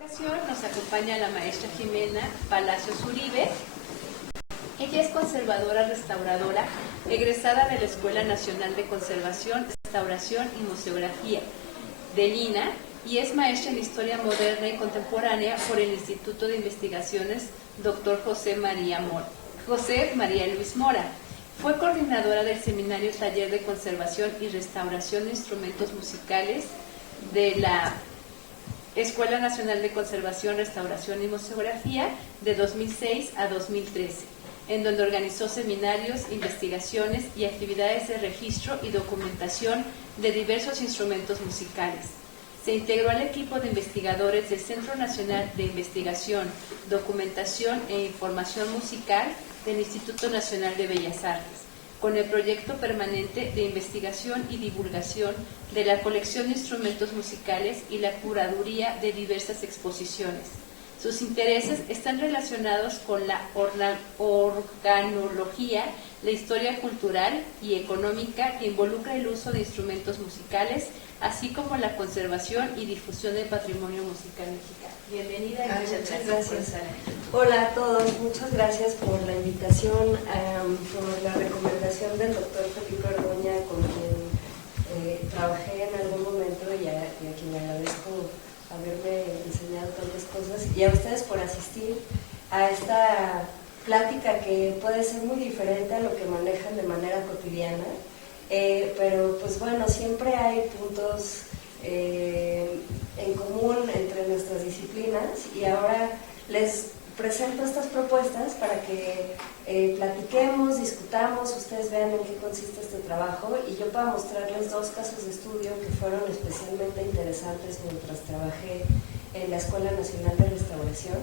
Nos acompaña la maestra Jimena Palacios Uribe. Ella es conservadora restauradora, egresada de la Escuela Nacional de Conservación, Restauración y Museografía de Lina, y es maestra en Historia Moderna y Contemporánea por el Instituto de Investigaciones Dr. José María Luis Mora. Fue coordinadora del Seminario Taller de Conservación y Restauración de Instrumentos Musicales de la Escuela Nacional de Conservación, Restauración y Museografía de 2006 a 2013, en donde organizó seminarios, investigaciones y actividades de registro y documentación de diversos instrumentos musicales. Se integró al equipo de investigadores del Centro Nacional de Investigación, Documentación e Información Musical del Instituto Nacional de Bellas Artes, con el proyecto permanente de investigación y divulgación de la colección de instrumentos musicales y la curaduría de diversas exposiciones. Sus intereses están relacionados con la organología, la historia cultural y económica que involucra el uso de instrumentos musicales, así como la conservación y difusión del patrimonio musical mexicano. Bienvenida y muchas gracias. Hola a todos, muchas gracias por la invitación, por la recomendación del doctor Felipe Ordoña, con quien trabajé en algún momento y a quien le agradezco haberme enseñado tantas cosas, y a ustedes por asistir a esta plática que puede ser muy diferente a lo que manejan de manera cotidiana, pero pues bueno, siempre hay puntos en común entre nuestras disciplinas, y ahora les presento estas propuestas para que platiquemos, discutamos, ustedes vean en qué consiste este trabajo y yo pueda mostrarles dos casos de estudio que fueron especialmente interesantes mientras trabajé en la Escuela Nacional de Restauración.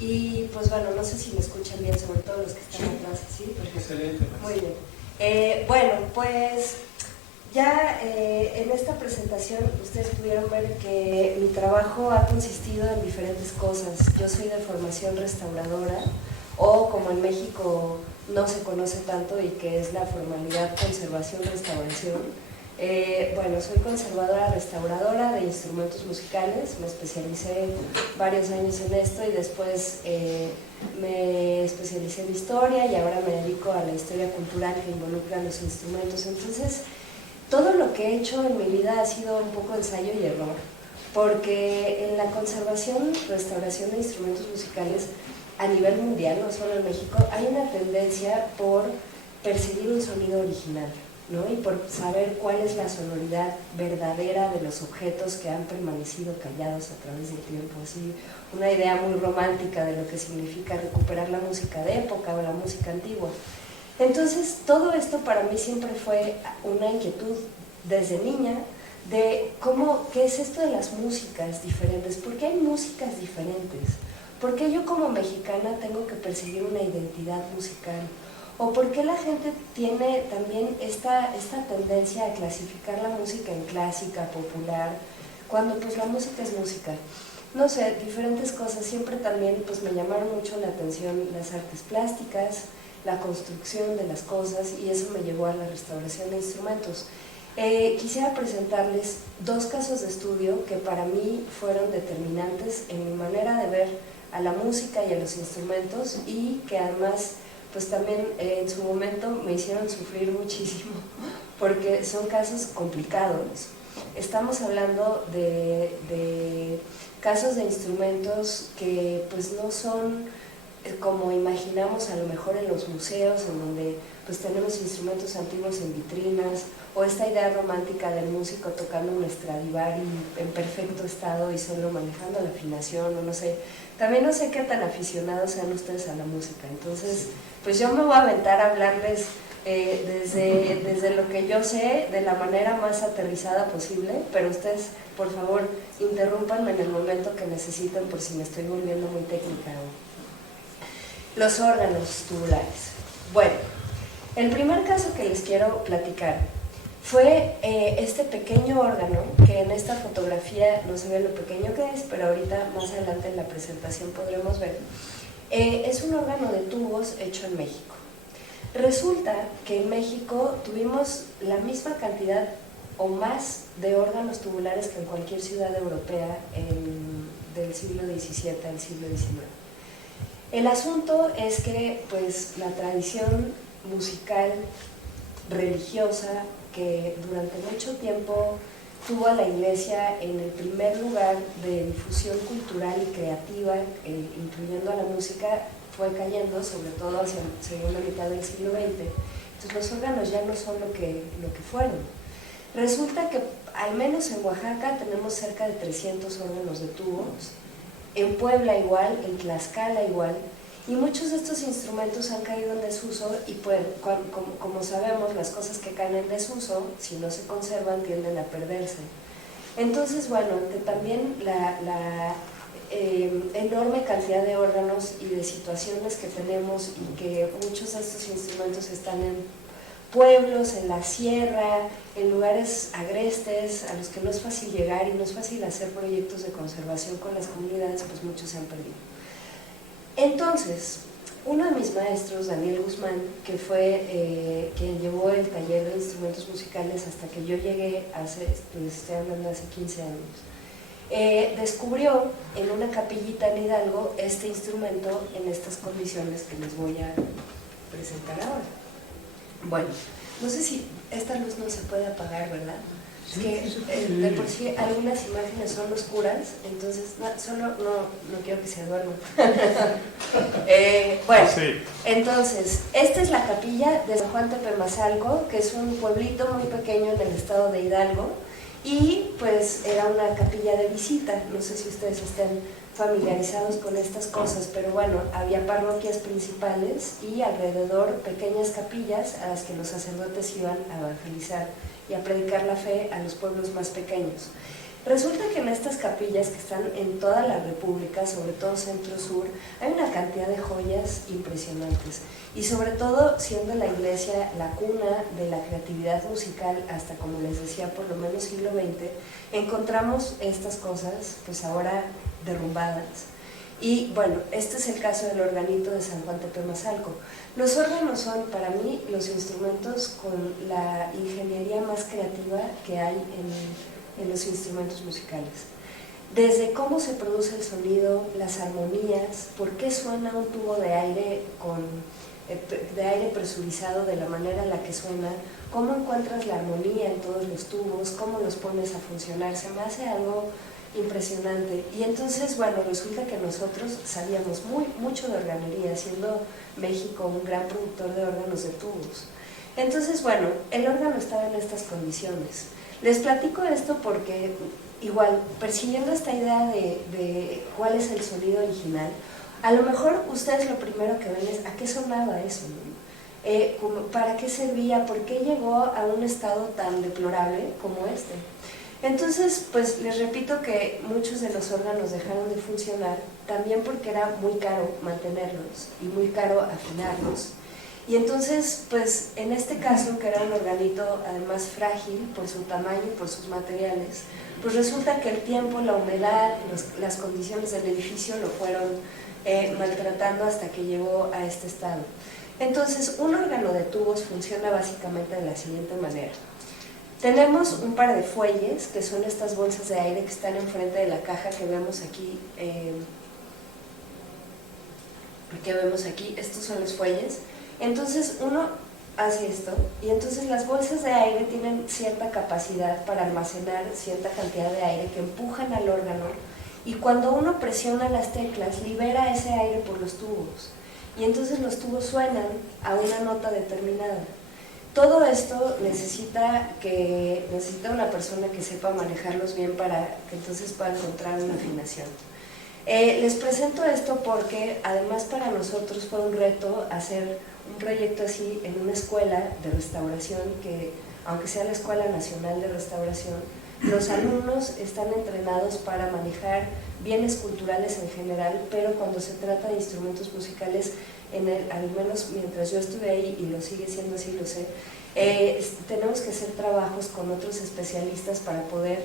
Y pues bueno, no sé si me escuchan bien, sobre todo los que están atrás, ¿sí? Excelente. Muy bien. Bueno, pues ya en esta presentación ustedes pudieron ver que mi trabajo ha consistido en diferentes cosas. Yo soy de formación restauradora, o como en México no se conoce tanto y que es la formalidad conservación-restauración. Bueno, soy conservadora restauradora de instrumentos musicales, me especialicé varios años en esto y después me especialicé en historia y ahora me dedico a la historia cultural que involucra los instrumentos. Entonces, todo lo que he hecho en mi vida ha sido un poco ensayo y error, porque en la conservación, restauración de instrumentos musicales a nivel mundial, no solo en México, hay una tendencia por perseguir un sonido original, ¿no? Y por saber cuál es la sonoridad verdadera de los objetos que han permanecido callados a través del tiempo. Así, una idea muy romántica de lo que significa recuperar la música de época o la música antigua. Entonces, todo esto para mí siempre fue una inquietud desde niña de qué es esto de las músicas diferentes, por qué hay músicas diferentes, por qué yo como mexicana tengo que perseguir una identidad musical, o por qué la gente tiene también esta tendencia a clasificar la música en clásica, popular, cuando pues la música es música. No sé, diferentes cosas. Siempre también pues me llamaron mucho la atención las artes plásticas, la construcción de las cosas, y eso me llevó a la restauración de instrumentos. Quisiera presentarles dos casos de estudio que para mí fueron determinantes en mi manera de ver a la música y a los instrumentos, y que además pues también en su momento me hicieron sufrir muchísimo porque son casos complicados. Estamos hablando de casos de instrumentos que pues no son como imaginamos a lo mejor en los museos, en donde pues tenemos instrumentos antiguos en vitrinas, o esta idea romántica del músico tocando un Stradivari en perfecto estado y solo manejando la afinación, o no sé. También no sé qué tan aficionados sean ustedes a la música, entonces pues yo me voy a aventar a hablarles desde lo que yo sé, de la manera más aterrizada posible, pero ustedes por favor interrúmpanme en el momento que necesiten por si me estoy volviendo muy técnica. Los órganos tubulares. Bueno, el primer caso que les quiero platicar fue este pequeño órgano, que en esta fotografía no se ve lo pequeño que es, pero ahorita más adelante en la presentación podremos ver. Es un órgano de tubos hecho en México. Resulta que en México tuvimos la misma cantidad o más de órganos tubulares que en cualquier ciudad europea del siglo XVII al siglo XIX. El asunto es que pues, la tradición musical religiosa que durante mucho tiempo tuvo a la Iglesia en el primer lugar de difusión cultural y creativa, incluyendo a la música, fue cayendo, sobre todo hacia la segunda mitad del siglo XX. Entonces los órganos ya no son lo que fueron. Resulta que al menos en Oaxaca tenemos cerca de 300 órganos de tubos, en Puebla igual, en Tlaxcala igual, y muchos de estos instrumentos han caído en desuso y pues, como sabemos, las cosas que caen en desuso, si no se conservan, tienden a perderse. Entonces, bueno, ante también la enorme cantidad de órganos y de situaciones que tenemos y que muchos de estos instrumentos están en pueblos, en la sierra, en lugares agrestes a los que no es fácil llegar y no es fácil hacer proyectos de conservación con las comunidades, pues muchos se han perdido. Entonces, uno de mis maestros, Daniel Guzmán, que fue quien llevó el taller de instrumentos musicales hasta que yo llegué estoy hablando hace 15 años, descubrió en una capillita en Hidalgo este instrumento en estas condiciones que les voy a presentar ahora. Bueno, no sé si esta luz no se puede apagar, ¿verdad? Es que de por sí algunas imágenes son oscuras, entonces solo no quiero que se duerman. Bueno, sí. Entonces, esta es la capilla de San Juan Tepemazalco, que es un pueblito muy pequeño en el estado de Hidalgo, y pues era una capilla de visita. No sé si ustedes estén familiarizados con estas cosas, pero bueno, había parroquias principales y alrededor pequeñas capillas a las que los sacerdotes iban a evangelizar y a predicar la fe a los pueblos más pequeños. Resulta que en estas capillas que están en toda la República, sobre todo centro-sur, hay una cantidad de joyas impresionantes y sobre todo siendo la iglesia la cuna de la creatividad musical hasta, como les decía, por lo menos siglo XX, encontramos estas cosas pues ahora derrumbadas. Y bueno, este es el caso del organito de San Juan Tepemazalco. Los órganos son para mí los instrumentos con la ingeniería más creativa que hay en los instrumentos musicales. Desde cómo se produce el sonido, las armonías, por qué suena un tubo de aire presurizado de la manera en la que suena, cómo encuentras la armonía en todos los tubos, cómo los pones a funcionar, se me hace algo impresionante. Y entonces, bueno, resulta que nosotros sabíamos mucho de organería, siendo México un gran productor de órganos de tubos. Entonces, bueno, el órgano estaba en estas condiciones. Les platico esto porque, igual, persiguiendo esta idea de cuál es el sonido original, a lo mejor ustedes lo primero que ven es ¿a qué sonaba eso? ¿Para qué servía? ¿Por qué llegó a un estado tan deplorable como este? Entonces, pues les repito que muchos de los órganos dejaron de funcionar también porque era muy caro mantenerlos y muy caro afinarlos. Y entonces, pues en este caso, que era un organito además frágil por su tamaño y por sus materiales, pues resulta que el tiempo, la humedad, las condiciones del edificio lo fueron maltratando hasta que llegó a este estado. Entonces, un órgano de tubos funciona básicamente de la siguiente manera. Tenemos un par de fuelles, que son estas bolsas de aire que están enfrente de la caja que vemos aquí. Estos son los fuelles. Entonces uno hace esto y entonces las bolsas de aire tienen cierta capacidad para almacenar cierta cantidad de aire que empujan al órgano y cuando uno presiona las teclas libera ese aire por los tubos y entonces los tubos suenan a una nota determinada. Todo esto necesita una persona que sepa manejarlos bien para que entonces pueda encontrar una afinación. Les presento esto porque además para nosotros fue un reto hacer un proyecto así en una escuela de restauración que, aunque sea la Escuela Nacional de Restauración, los alumnos están entrenados para manejar bienes culturales en general, pero cuando se trata de instrumentos musicales, al menos mientras yo estuve ahí, y lo sigue siendo así, lo sé, tenemos que hacer trabajos con otros especialistas para poder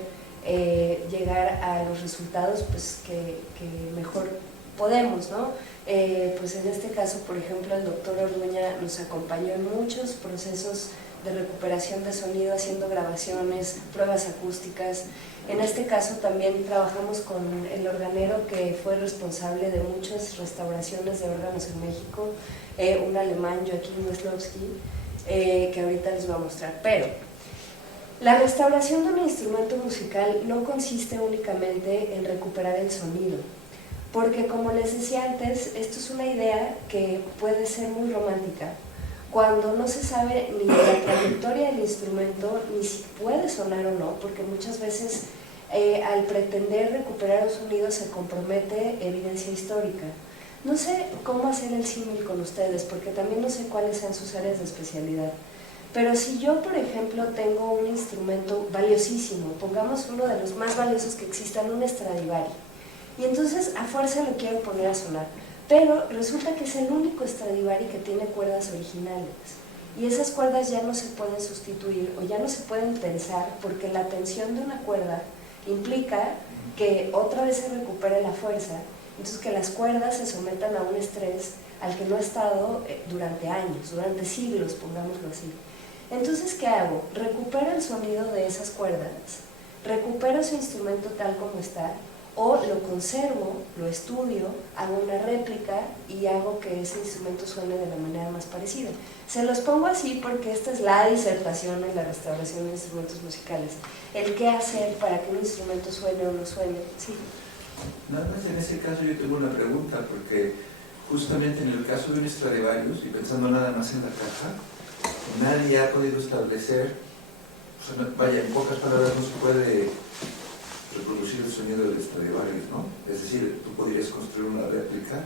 llegar a los resultados pues, que mejor podemos, ¿no? Pues en este caso, por ejemplo, el doctor Orduña nos acompañó en muchos procesos de recuperación de sonido, haciendo grabaciones, pruebas acústicas. En este caso también trabajamos con el organero que fue responsable de muchas restauraciones de órganos en México, un alemán, Joachim Weslowski, que ahorita les voy a mostrar. Pero la restauración de un instrumento musical no consiste únicamente en recuperar el sonido, porque como les decía antes, esto es una idea que puede ser muy romántica, cuando no se sabe ni la trayectoria del instrumento, ni si puede sonar o no, porque muchas veces al pretender recuperar un sonido se compromete evidencia histórica. No sé cómo hacer el símil con ustedes, porque también no sé cuáles sean sus áreas de especialidad. Pero si yo, por ejemplo, tengo un instrumento valiosísimo, pongamos uno de los más valiosos que existan, un Stradivari, y entonces a fuerza lo quiero poner a sonar, pero resulta que es el único Stradivari que tiene cuerdas originales, y esas cuerdas ya no se pueden sustituir o ya no se pueden tensar, porque la tensión de una cuerda implica que otra vez se recupere la fuerza, entonces que las cuerdas se sometan a un estrés al que no ha estado durante años, durante siglos, pongámoslo así. Entonces, ¿qué hago? Recupero el sonido de esas cuerdas, recupero ese instrumento tal como está, o lo conservo, lo estudio, hago una réplica y hago que ese instrumento suene de la manera más parecida. Se los pongo así porque esta es la disertación en la restauración de instrumentos musicales. El qué hacer para que un instrumento suene o no suene. Sí. Nada más en ese caso yo tengo una pregunta, porque justamente en el caso de un Stradivarius, y pensando nada más en la caja, nadie ha podido establecer, o sea, vaya, en pocas palabras no se puede reproducir el sonido del Stradivarius, ¿no? Es decir, tú podrías construir una réplica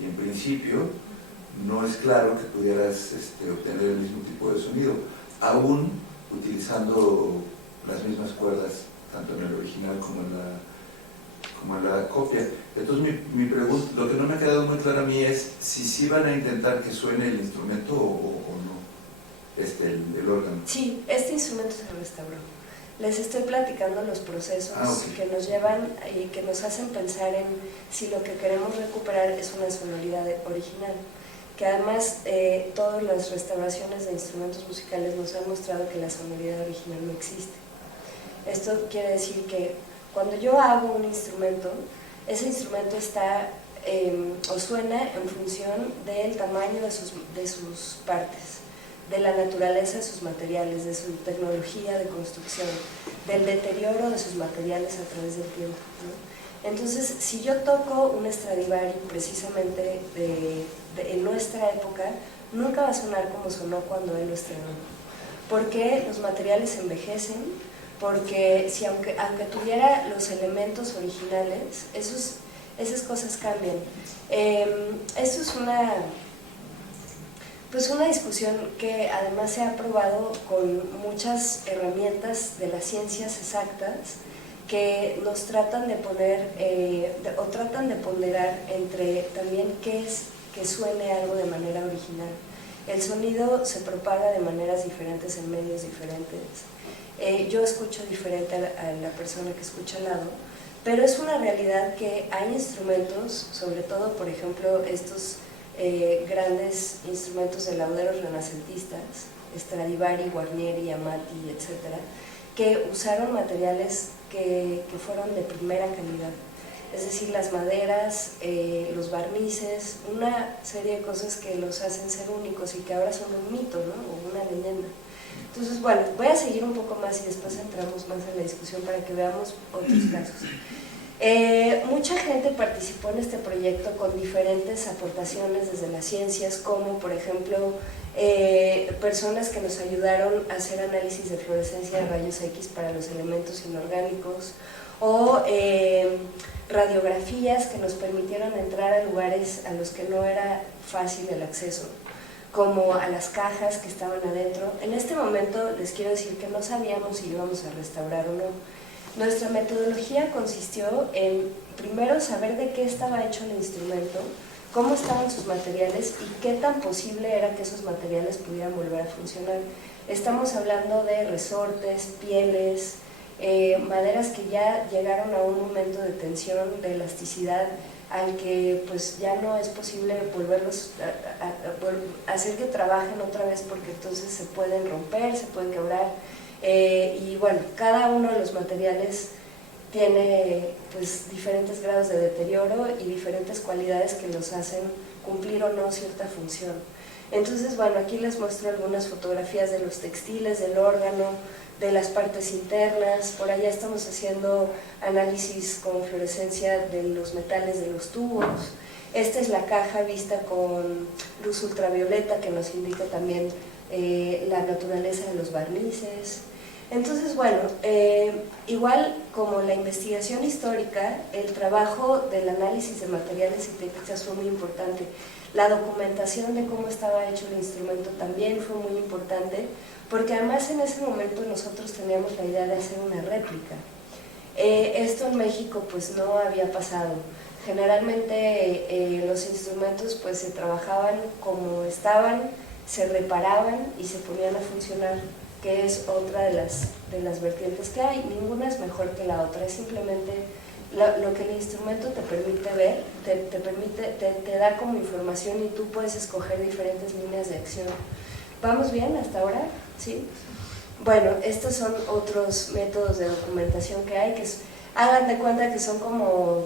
y en principio no es claro que pudieras obtener el mismo tipo de sonido, aún utilizando las mismas cuerdas, tanto en el original como en la copia. Entonces mi pregunta, lo que no me ha quedado muy claro a mí es si sí van a intentar que suene el instrumento o no, el órgano. Sí, este instrumento se restauró. Les estoy platicando los procesos okay, que nos llevan y que nos hacen pensar en si lo que queremos recuperar es una sonoridad original, que además todas las restauraciones de instrumentos musicales nos han mostrado que la sonoridad original no existe. Esto quiere decir que cuando yo hago un instrumento, ese instrumento está o suena en función del tamaño de sus partes, de la naturaleza de sus materiales, de su tecnología de construcción, del deterioro de sus materiales a través del tiempo, ¿no? Entonces, si yo toco un Stradivari precisamente en nuestra época, nunca va a sonar como sonó cuando él lo estrenó, porque los materiales envejecen, porque si aunque tuviera los elementos originales, esas cosas cambian. Esto es una discusión que además se ha probado con muchas herramientas de las ciencias exactas que nos tratan de poner o tratan de ponderar entre también qué es que suene algo de manera original. El sonido se propaga de maneras diferentes en medios diferentes. Yo escucho diferente a la persona que escucha al lado, pero es una realidad que hay instrumentos, sobre todo por ejemplo estos grandes instrumentos de lauderos renacentistas, Stradivari, Guarneri, Amati, etc., que usaron materiales que fueron de primera calidad, es decir, las maderas, los barnices, una serie de cosas que los hacen ser únicos y que ahora son un mito, ¿no? O una leyenda. Entonces, bueno, voy a seguir un poco más y después entramos más en la discusión para que veamos otros casos. Mucha gente participó en este proyecto con diferentes aportaciones desde las ciencias, como por ejemplo personas que nos ayudaron a hacer análisis de fluorescencia de rayos X para los elementos inorgánicos, o radiografías que nos permitieron entrar a lugares a los que no era fácil el acceso, como a las cajas que estaban adentro. En este momento les quiero decir que no sabíamos si íbamos a restaurar o no. Nuestra metodología consistió en primero saber de qué estaba hecho el instrumento, cómo estaban sus materiales y qué tan posible era que esos materiales pudieran volver a funcionar. Estamos hablando de resortes, pieles, maderas que ya llegaron a un momento de tensión, de elasticidad, al que pues ya no es posible volverlos a hacer que trabajen otra vez, porque entonces se pueden romper, se pueden quebrar, y bueno, cada uno de los materiales tiene pues diferentes grados de deterioro y diferentes cualidades que los hacen cumplir o no cierta función. Entonces, bueno, aquí les muestro algunas fotografías de los textiles, del órgano, de las partes internas. Por allá estamos haciendo análisis con fluorescencia de los metales de los tubos. Esta es la caja vista con luz ultravioleta, que nos indica también la naturaleza de los barnices. Entonces, bueno, igual como la investigación histórica, el trabajo del análisis de materiales y técnicas fue muy importante. La documentación de cómo estaba hecho el instrumento también fue muy importante, porque además en ese momento nosotros teníamos la idea de hacer una réplica. Esto en México pues no había pasado. Generalmente los instrumentos pues se trabajaban como estaban, se reparaban y se ponían a funcionar, que es otra de las vertientes que hay. Ninguna es mejor que la otra, es simplemente lo que el instrumento te permite ver, te da como información, y tú puedes escoger diferentes líneas de acción. ¿Vamos bien hasta ahora? ¿Sí? Bueno, estos son otros métodos de documentación que hay, hagan de cuenta que son como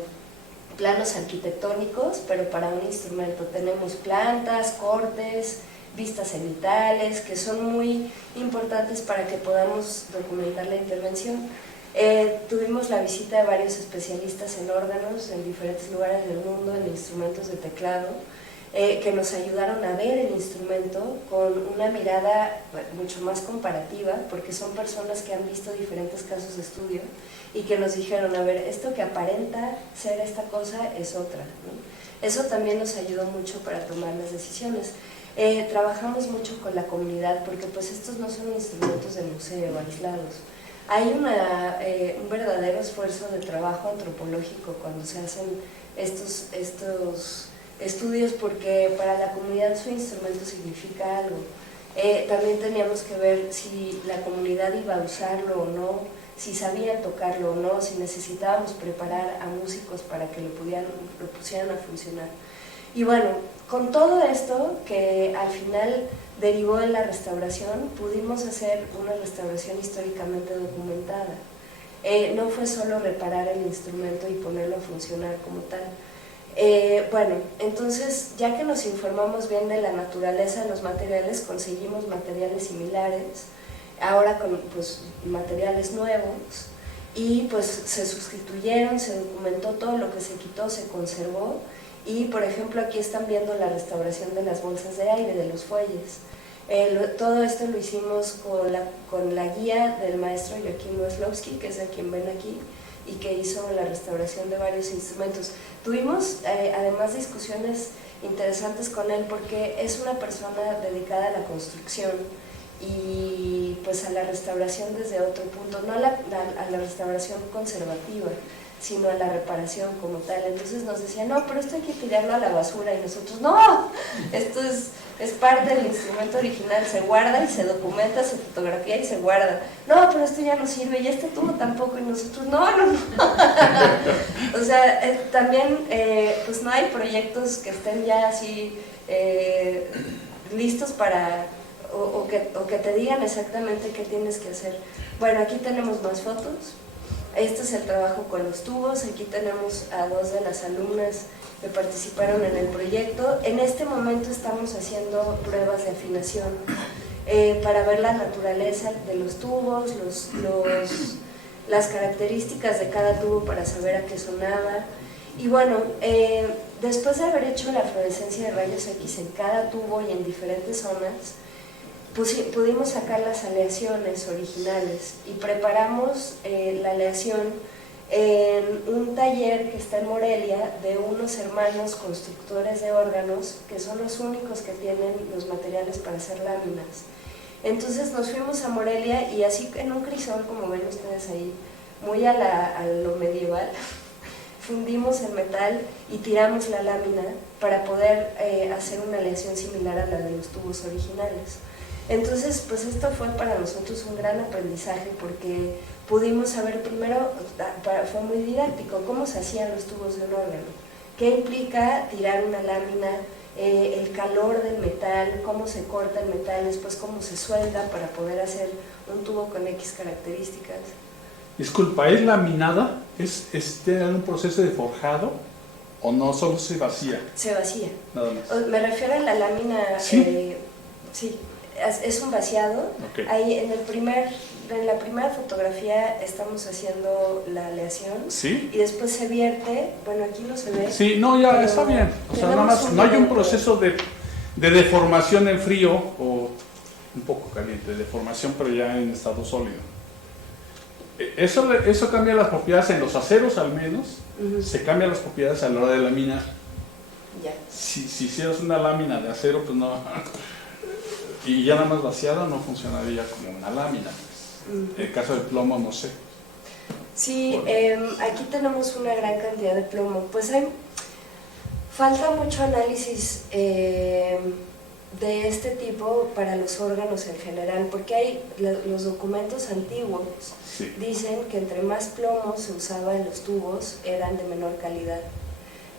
planos arquitectónicos, pero para un instrumento. Tenemos plantas, cortes, vistas cenitales, que son muy importantes para que podamos documentar la intervención. Tuvimos la visita de varios especialistas en órganos en diferentes lugares del mundo, en instrumentos de teclado, que nos ayudaron a ver el instrumento con una mirada mucho más comparativa, porque son personas que han visto diferentes casos de estudio y que nos dijeron, a ver, esto que aparenta ser esta cosa es otra, ¿no? Eso también nos ayudó mucho para tomar las decisiones. Trabajamos mucho con la comunidad, porque pues estos no son instrumentos de museo aislados. Hay un verdadero esfuerzo de trabajo antropológico cuando se hacen estos estudios, porque para la comunidad su instrumento significa algo. También teníamos que ver si la comunidad iba a usarlo o no, si sabían tocarlo o no, si necesitábamos preparar a músicos para que lo pusieran a funcionar. Y bueno, con todo esto, que al final derivó en la restauración, pudimos hacer una restauración históricamente documentada. No fue solo reparar el instrumento y ponerlo a funcionar como tal. Bueno, entonces, ya que nos informamos bien de la naturaleza de los materiales, conseguimos materiales similares, ahora con pues, materiales nuevos, y pues se sustituyeron, se documentó todo lo que se quitó, se conservó. Y por ejemplo aquí están viendo la restauración de las bolsas de aire, de los fuelles. Todo esto lo hicimos con la guía del maestro Joachim Wesslowski, que es a quien ven aquí, y que hizo la restauración de varios instrumentos. Tuvimos además discusiones interesantes con él, porque es una persona dedicada a la construcción y pues a la restauración desde otro punto, no a la restauración conservativa, sino a la reparación como tal. Entonces nos decía, no, pero esto hay que tirarlo a la basura, y nosotros, no, esto es parte del instrumento original, se guarda y se documenta, se fotografía y se guarda. No, pero esto ya no sirve, y este tubo tampoco, y nosotros, no. O sea, también pues no hay proyectos que estén ya así listos para, o que te digan exactamente qué tienes que hacer. Bueno, aquí tenemos más fotos. Este es el trabajo con los tubos. Aquí tenemos a dos de las alumnas que participaron en el proyecto. En este momento estamos haciendo pruebas de afinación para ver la naturaleza de los tubos, las características de cada tubo para saber a qué sonaba. Y bueno, después de haber hecho la fluorescencia de rayos X en cada tubo y en diferentes zonas, pudimos sacar las aleaciones originales y preparamos la aleación en un taller que está en Morelia, de unos hermanos constructores de órganos, que son los únicos que tienen los materiales para hacer láminas. Entonces nos fuimos a Morelia, y así en un crisol, como ven ustedes ahí, muy a lo medieval, fundimos el metal y tiramos la lámina para poder hacer una aleación similar a la de los tubos originales. Entonces, pues esto fue para nosotros un gran aprendizaje porque pudimos saber primero, fue muy didáctico, cómo se hacían los tubos de un órgano, qué implica tirar una lámina, el calor del metal, cómo se corta el metal, después cómo se suelda para poder hacer un tubo con X características. Disculpa, ¿es laminada? ¿Es un proceso de forjado o no solo se vacía? Se vacía. Nada más. Me refiero a la lámina, ¿Sí? Sí, es un vaciado. Okay. Ahí en la primera fotografía estamos haciendo la aleación. ¿Sí? Y después se vierte, bueno, aquí no se ve. Sí, no, ya está bien. O sea, nada más, no hay un proceso de deformación en frío o un poco caliente, deformación, pero ya en estado sólido. Eso cambia las propiedades en los aceros al menos. Se cambian las propiedades a la hora de laminar. Ya. Si hicieras una lámina de acero, pues no, y ya nada más vaciada, no funcionaría como una lámina. En el caso del plomo, no sé. Sí, aquí tenemos una gran cantidad de plomo. Pues falta mucho análisis de este tipo para los órganos en general, porque los documentos antiguos Sí. dicen que entre más plomo se usaba en los tubos eran de menor calidad,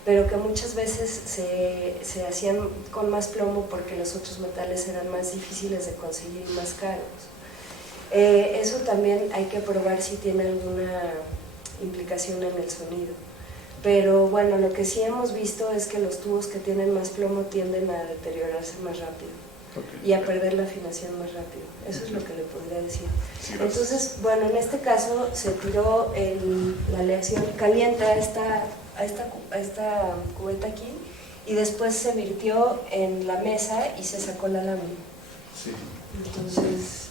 pero que muchas veces se hacían con más plomo porque los otros metales eran más difíciles de conseguir y más caros. Eso también hay que probar si tiene alguna implicación en el sonido. Pero bueno, lo que sí hemos visto es que los tubos que tienen más plomo tienden a deteriorarse más rápido. Okay. Y a perder la afinación más rápido. Eso es lo que le podría decir. Sí, entonces, bueno, en este caso se tiró la aleación caliente a esta cubeta aquí y después se virtió en la mesa y se sacó la lámina. Sí. Entonces,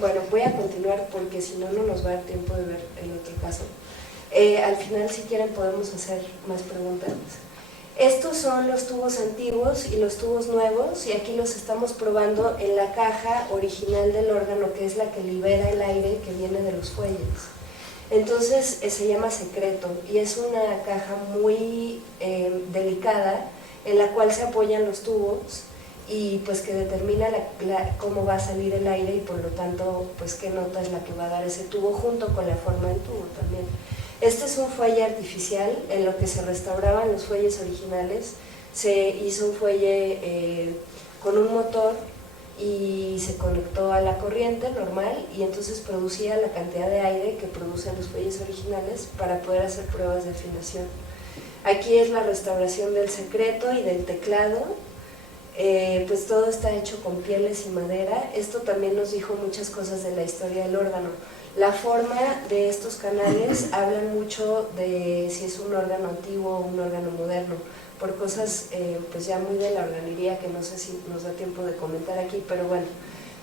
bueno, voy a continuar porque si no, no nos va a dar tiempo de ver el otro caso. Al final, si quieren, podemos hacer más preguntas. Estos son los tubos antiguos y los tubos nuevos, y aquí los estamos probando en la caja original del órgano, que es la que libera el aire que viene de los fuelles. Entonces se llama secreto y es una caja muy delicada en la cual se apoyan los tubos y pues que determina cómo va a salir el aire y por lo tanto pues qué nota es la que va a dar ese tubo junto con la forma del tubo también. Este es un fuelle artificial. En lo que se restauraban los fuelles originales se hizo un fuelle con un motor y se conectó a la corriente normal y entonces producía la cantidad de aire que producen los fuelles originales para poder hacer pruebas de afinación. Aquí es la restauración del secreto y del teclado. Pues todo está hecho con pieles y madera. Esto también nos dijo muchas cosas de la historia del órgano. La forma de estos canales hablan mucho de si es un órgano antiguo o un órgano moderno, por cosas pues ya muy de la organería que no sé si nos da tiempo de comentar aquí, pero bueno,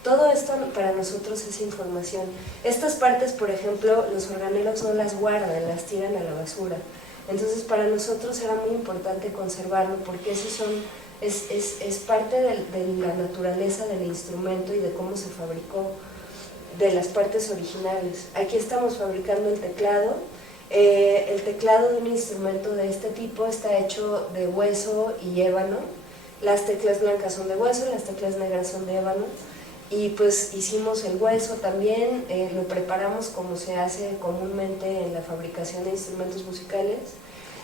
todo esto para nosotros es información. Estas partes, por ejemplo, los organeros no las guardan, las tiran a la basura. Entonces para nosotros era muy importante conservarlo porque esos es parte de la naturaleza del instrumento y de cómo se fabricó, de las partes originales. Aquí estamos fabricando el teclado. El teclado de un instrumento de este tipo está hecho de hueso y ébano. Las teclas blancas son de hueso, las teclas negras son de ébano. Y pues hicimos el hueso también, lo preparamos como se hace comúnmente en la fabricación de instrumentos musicales.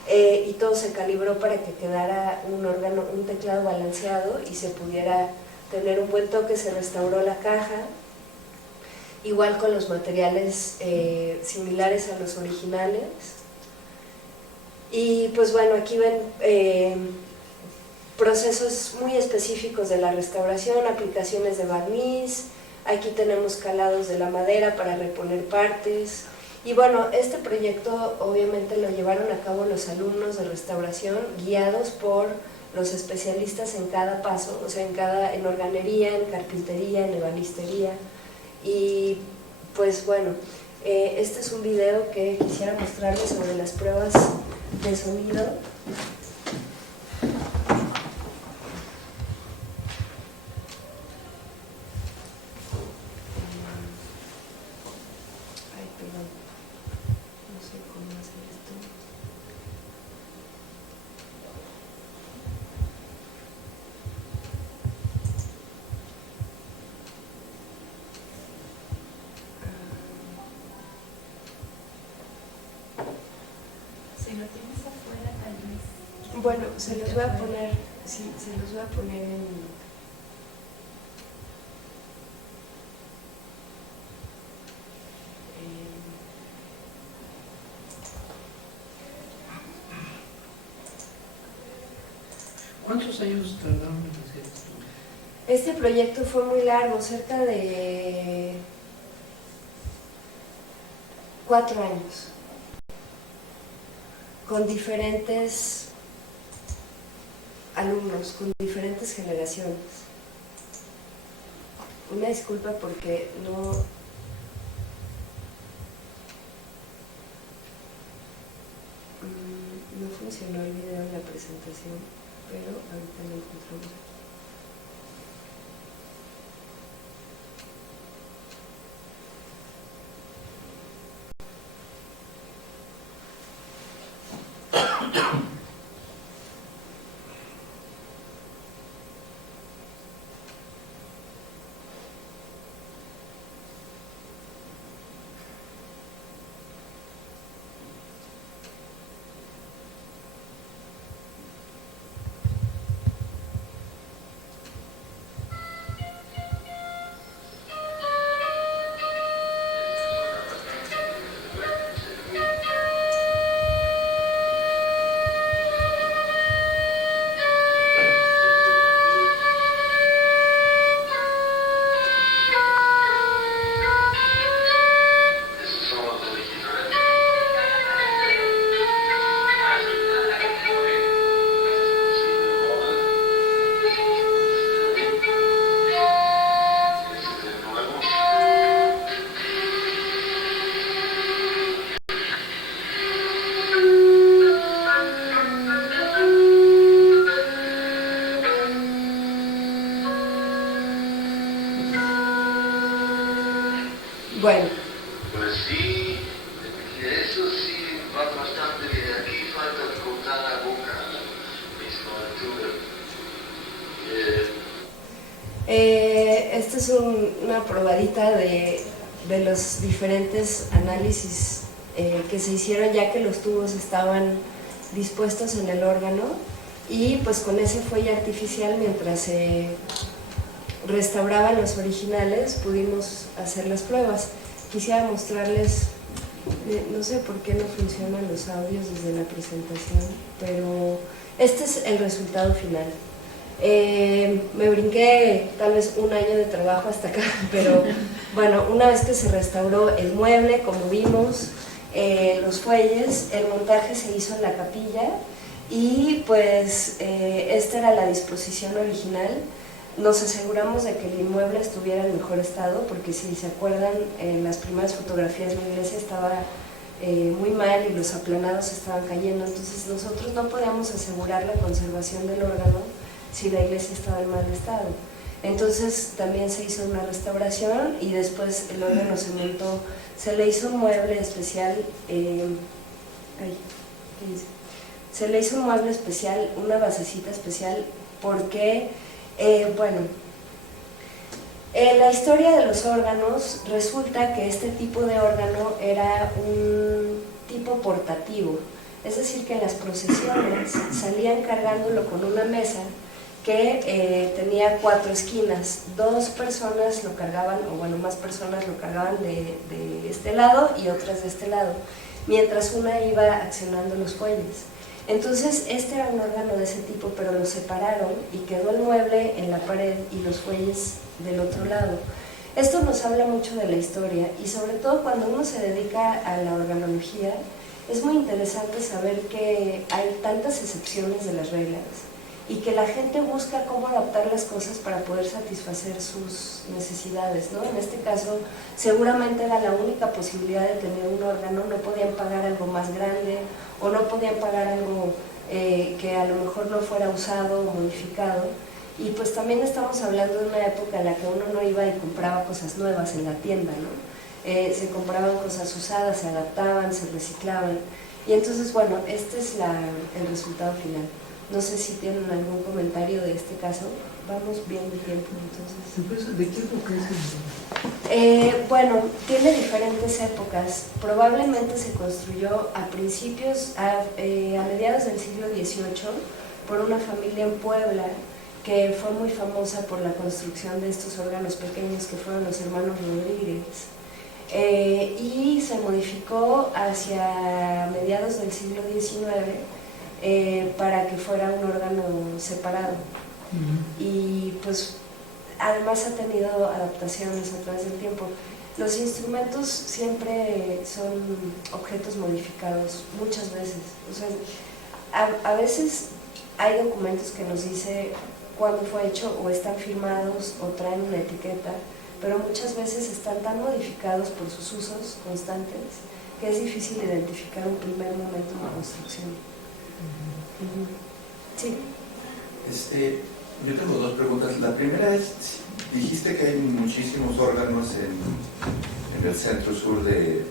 Y todo se calibró para que quedara un teclado balanceado y se pudiera tener un buen toque. Se restauró la caja, igual con los materiales similares a los originales. Y pues bueno, aquí ven procesos muy específicos de la restauración, aplicaciones de barniz. Aquí tenemos calados de la madera para reponer partes. Y bueno, este proyecto obviamente lo llevaron a cabo los alumnos de restauración, guiados por los especialistas en cada paso, o sea, en organería, en carpintería, en ebanistería. Y pues bueno, este es un video que quisiera mostrarles sobre las pruebas de sonido. Ay, perdón, no sé cómo hacer esto. Si lo tienes afuera, tal vez. Bueno, se los voy a poner, sí, se los voy a poner en... ¿Cuántos años tardaron en hacer esto? Este proyecto fue muy largo, cerca de 4 años, con diferentes alumnos, con diferentes generaciones. Una disculpa porque no funcionó el video en la presentación, pero ahorita lo encontramos. Bueno. Pues sí, eso sí va bastante bien. Aquí falta cortar la boca a la misma altura. Esta es una probadita de los diferentes análisis que se hicieron ya que los tubos estaban dispuestos en el órgano, y pues con ese fuelle artificial, mientras se restauraban los originales, pudimos hacer las pruebas. Quisiera mostrarles, no sé por qué no funcionan los audios desde la presentación, pero este es el resultado final. Me brinqué tal vez un año de trabajo hasta acá, pero bueno, una vez que se restauró el mueble, como vimos, los fuelles, el montaje se hizo en la capilla, y pues esta era la disposición original. Nos aseguramos de que el inmueble estuviera en mejor estado, porque si se acuerdan, en las primeras fotografías la iglesia estaba muy mal y los aplanados estaban cayendo, entonces nosotros no podíamos asegurar la conservación del órgano si la iglesia estaba en mal estado. Entonces también se hizo una restauración, y después el órgano se montó, se le hizo un mueble especial, se le hizo un mueble especial, una basecita especial, porque bueno, en la historia de los órganos resulta que este tipo de órgano era un tipo portativo, es decir, que en las procesiones salían cargándolo con una mesa que tenía 4 esquinas. 2 personas lo cargaban, o bueno, más personas lo cargaban de este lado y otras de este lado, mientras una iba accionando los fuelles. Entonces este era un órgano de ese tipo, pero lo separaron y quedó el mueble en la pared y los fuelles del otro lado. Esto nos habla mucho de la historia, y sobre todo cuando uno se dedica a la organología, es muy interesante saber que hay tantas excepciones de las reglas y que la gente busca cómo adaptar las cosas para poder satisfacer sus necesidades, ¿no? En este caso, seguramente era la única posibilidad de tener un órgano, no podían pagar algo más grande, o no podían pagar algo que a lo mejor no fuera usado o modificado. Y pues también estamos hablando de una época en la que uno no iba y compraba cosas nuevas en la tienda, ¿no? Se compraban cosas usadas, se adaptaban, se reciclaban. Y entonces, bueno, este es el resultado final. No sé si tienen algún comentario de este caso. Vamos bien de tiempo, entonces. ¿De qué época es el? Bueno, tiene diferentes épocas. Probablemente se construyó a mediados del siglo XVIII por una familia en Puebla que fue muy famosa por la construcción de estos órganos pequeños que fueron los hermanos Rodríguez. Y se modificó hacia mediados del siglo XIX para que fuera un órgano separado. Y pues además ha tenido adaptaciones a través del tiempo. Los instrumentos siempre son objetos modificados, muchas veces. O sea, a veces hay documentos que nos dice cuándo fue hecho o están firmados o traen una etiqueta, pero muchas veces están tan modificados por sus usos constantes que es difícil identificar un primer momento de construcción. Sí. Yo tengo dos preguntas. La primera es, dijiste que hay muchísimos órganos en el centro-sur de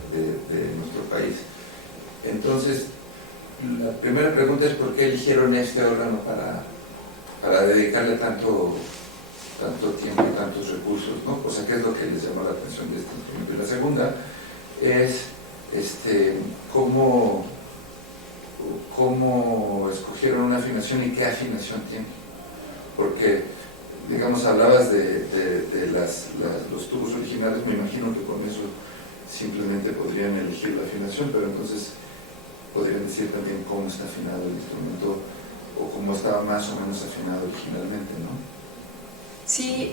nuestro país. Entonces, la primera pregunta es ¿por qué eligieron este órgano para dedicarle tanto tiempo y tantos recursos, ¿no? O sea, ¿qué es lo que les llamó la atención de este instrumento? Y la segunda es ¿cómo escogieron una afinación y qué afinación tiene? Porque, digamos, hablabas de los tubos originales, me imagino que con eso simplemente podrían elegir la afinación, pero entonces podrían decir también cómo está afinado el instrumento o cómo estaba más o menos afinado originalmente, ¿no? Sí,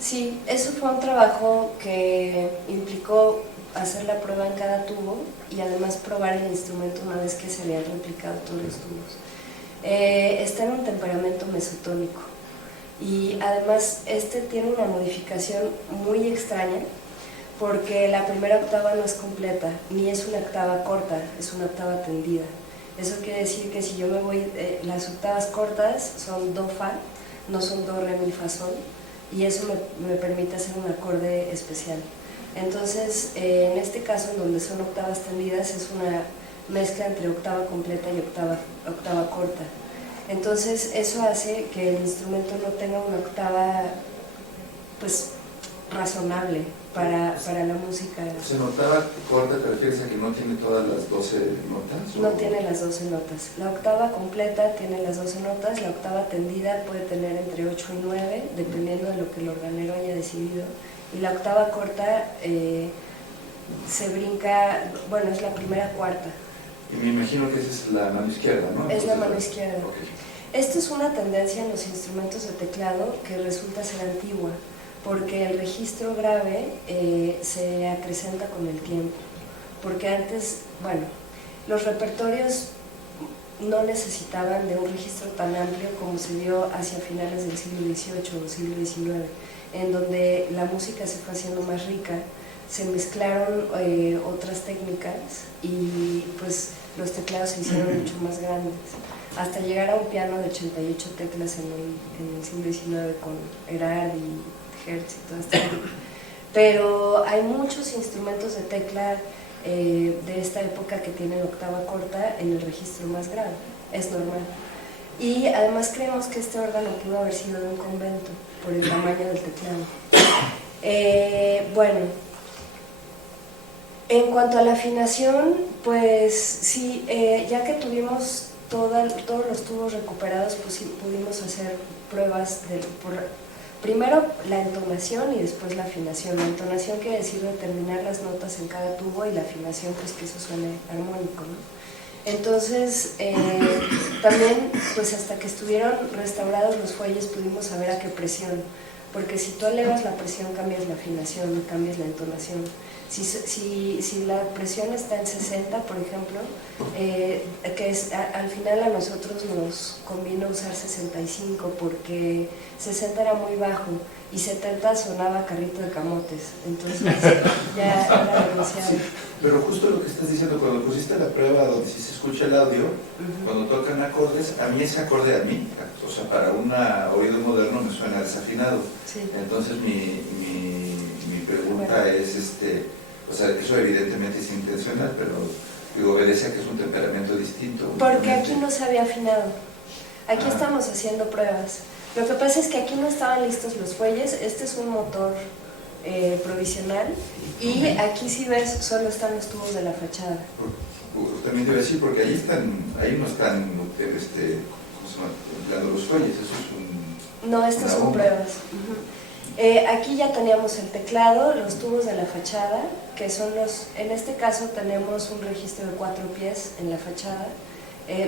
sí, eso fue un trabajo que implicó hacer la prueba en cada tubo y además probar el instrumento una vez que se habían replicado todos los tubos. Está en un temperamento mesotónico y además tiene una modificación muy extraña porque la primera octava no es completa, ni es una octava corta, es una octava tendida. Eso quiere decir que si yo me voy, las octavas cortas son do, fa, no son do, re, mi, fa, sol, y eso me permite hacer un acorde especial. Entonces, en este caso, en donde son octavas tendidas, es una mezcla entre octava completa y octava corta. Entonces, eso hace que el instrumento no tenga una octava, pues, razonable para la música. ¿En octava corta te refieres a que no tiene todas las 12 notas? No tiene las 12 notas. La octava completa tiene las 12 notas, la octava tendida puede tener entre 8 y 9, dependiendo de lo que el organero haya decidido. Y la octava corta se brinca, bueno, es la primera cuarta. Y me imagino que esa es la mano izquierda, ¿no? Es la mano izquierda. Okay. Esto es una tendencia en los instrumentos de teclado que resulta ser antigua, porque el registro grave se acrecenta con el tiempo. Porque antes, bueno, los repertorios no necesitaban de un registro tan amplio como se dio hacia finales del siglo XVIII o siglo XIX, en donde la música se fue haciendo más rica, se mezclaron otras técnicas y pues los teclados se hicieron mucho más grandes, hasta llegar a un piano de 88 teclas en el siglo XIX con Erard y Hertz y todo esto. Pero hay muchos instrumentos de tecla de esta época que tienen octava corta en el registro más grave, es normal. Y además creemos que este órgano pudo haber sido de un convento por el tamaño del teclado. Bueno, en cuanto a la afinación, pues sí, ya que tuvimos todos los tubos recuperados, pues sí, pudimos hacer pruebas primero la entonación y después la afinación. La entonación quiere decir determinar las notas en cada tubo y la afinación pues que eso suene armónico, ¿no? Entonces, también pues hasta que estuvieron restaurados los fuelles pudimos saber a qué presión, porque si tú elevas la presión cambias la afinación, cambias la entonación. Si la presión está en 60, por ejemplo, que es, al final a nosotros nos convino usar 65 porque 60 era muy bajo y 70 sonaba carrito de camotes, entonces ya era demasiado. Sí, pero justo lo que estás diciendo, cuando pusiste la prueba donde si se escucha el audio, cuando tocan acordes, a mí ese acorde o sea, para un oído moderno me suena desafinado. Sí. Entonces mi pregunta es, o sea, eso evidentemente es intencional, pero digo, obedece a que es un temperamento distinto. Porque aquí no se había afinado. Aquí estamos haciendo pruebas. Lo que pasa es que aquí no estaban listos los fuelles, este es un motor provisional y aquí si ves solo están los tubos de la fachada. También te iba a decir, porque ahí no están ¿cómo se llama? Dando los fuelles, eso es un... No, estas son pruebas. Aquí ya teníamos el teclado, los tubos de la fachada, que son en este caso tenemos un registro de 4 pies en la fachada.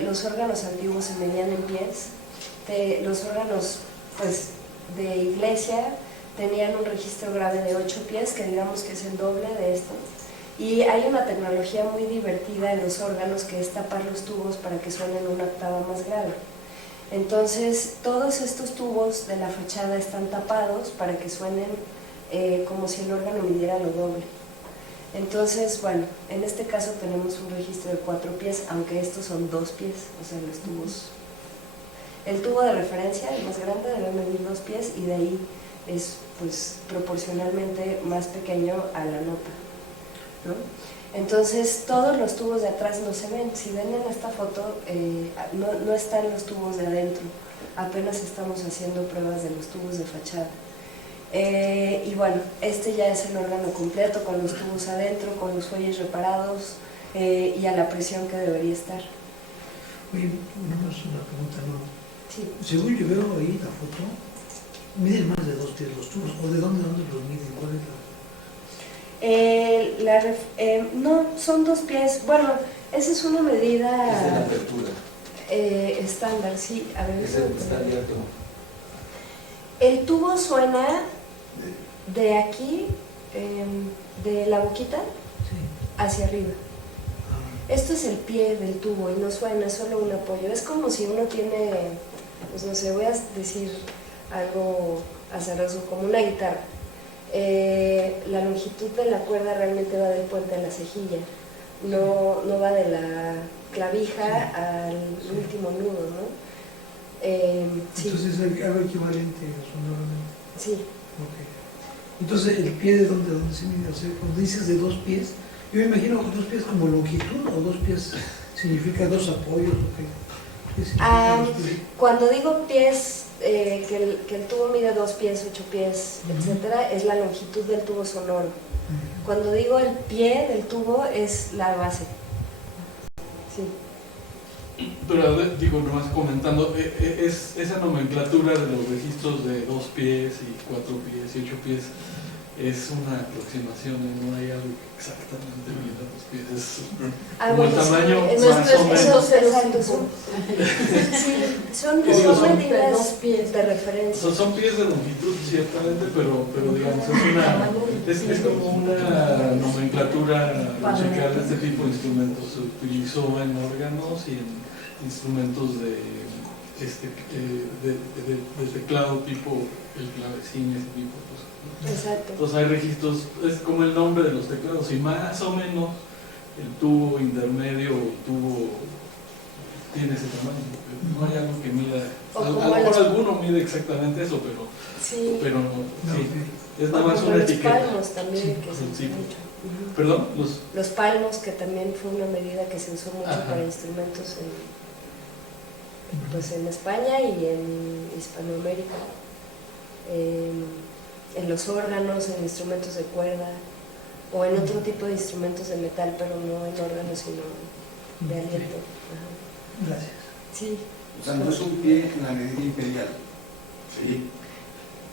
Los órganos antiguos se medían en pies. Los órganos pues, de iglesia tenían un registro grave de 8 pies, que digamos que es el doble de esto. Y hay una tecnología muy divertida en los órganos que es tapar los tubos para que suenen una octava más grave. Entonces, todos estos tubos de la fachada están tapados para que suenen como si el órgano midiera lo doble. Entonces, bueno, en este caso tenemos un registro de 4 pies, aunque estos son 2 pies, o sea, los tubos. El tubo de referencia, el más grande, debe medir 2 pies y de ahí es pues proporcionalmente más pequeño a la nota, ¿no? Entonces todos los tubos de atrás no se ven. Si ven en esta foto no están los tubos de adentro, apenas estamos haciendo pruebas de los tubos de fachada. Y bueno, este ya es el órgano completo con los tubos adentro, con los fuelles reparados y a la presión que debería estar. Oye, no es una pregunta, no. Sí. Según yo veo ahí la foto, miden más de 2 pies los tubos, o de dónde los miden, ¿cuál es la...? No, son 2 pies. Bueno, esa es una medida Es de la apertura. estándar, sí. A ver, Está abierto. el tubo suena de aquí, de la boquita, Sí. hacia arriba. Ah, Esto es el pie del tubo y no suena, es solo un apoyo. Es como si uno tiene, pues no sé, voy a decir algo azaroso, como una guitarra. La longitud de la cuerda realmente va del puente a la cejilla, no va de la clavija al último nudo, ¿no? Sí. entonces es algo equivalente razonablemente. Sí. Okay. Entonces, ¿el pie de dónde se mide? O sea, cuando dices de 2 pies, yo me imagino que 2 pies como longitud, o 2 pies significa 2 apoyos, ¿o qué? ¿Qué significa 2 pies? Cuando digo pies, que el tubo mide 2 pies, 8 pies, etcétera, es la longitud del tubo sonoro. Cuando digo el pie del tubo es la base. Sí. Pero digo, nomás comentando, esa nomenclatura de los registros de 2 pies y 4 pies y 8 pies es una aproximación, no hay algo que exactamente mida 2 pies, es como el tamaño más o menos. Exacto, son medidas de referencia. Son pies de longitud ciertamente, pero digamos es como una nomenclatura musical de este tipo de instrumentos. Se utilizó en órganos y en instrumentos de teclado tipo el clavecín, ese tipo de cosas, ¿no? Exacto. Entonces hay registros, es como el nombre de los teclados, y más o menos el tubo intermedio o el tubo tiene ese tamaño. No hay algo que mida, a lo mejor alguno mide exactamente eso, Sí. pero no, sí, es nada más Como una los etiqueta. palmos también, que se Sí. usan mucho. Perdón, Los palmos, que también fue una medida que se usó mucho Ajá. para instrumentos pues en España y en Hispanoamérica. En los órganos, en instrumentos de cuerda o en otro tipo de instrumentos de metal, pero no en órganos, sino de aliento. Ajá. Gracias. Sí. O sea, no es un pie en la medida imperial. Sí.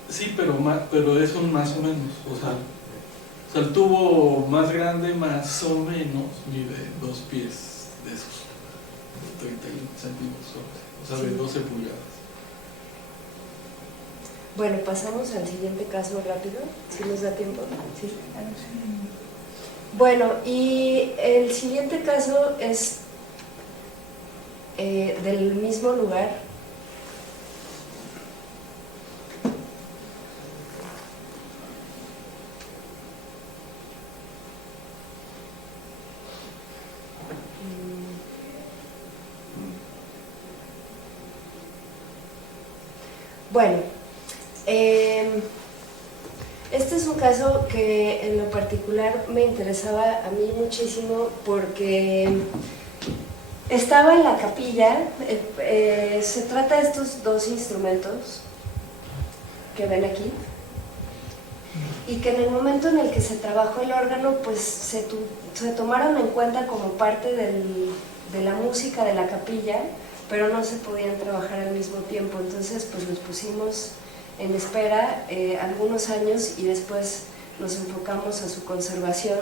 sí, pero es un más o menos, o sea, el tubo más grande más o menos mide 2 pies de esos 31 centímetros, o sea, de 12 pulgadas. Bueno, pasamos al siguiente caso rápido, si nos da tiempo. Sí. Bueno, y el siguiente caso es del mismo lugar. Bueno, este es un caso que en lo particular me interesaba a mí muchísimo porque Estaba en la capilla, se trata de estos dos instrumentos que ven aquí, y que en el momento en el que se trabajó el órgano, pues se tomaron en cuenta como parte de la música de la capilla, pero no se podían trabajar al mismo tiempo. Entonces pues los pusimos en espera algunos años y después nos enfocamos a su conservación,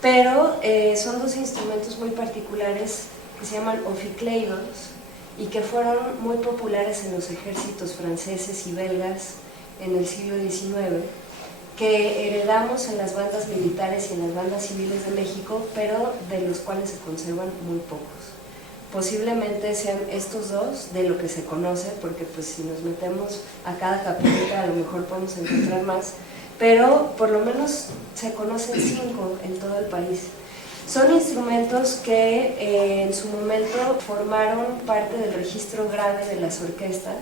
pero son dos instrumentos muy particulares que se llaman oficleidos y que fueron muy populares en los ejércitos franceses y belgas en el siglo XIX, que heredamos en las bandas militares y en las bandas civiles de México, pero de los cuales se conservan muy pocos. Posiblemente sean estos dos de lo que se conoce, porque pues si nos metemos a cada capítulo a lo mejor podemos encontrar más, pero por lo menos se conocen 5 en todo el país. Son instrumentos que en su momento formaron parte del registro grave de las orquestas,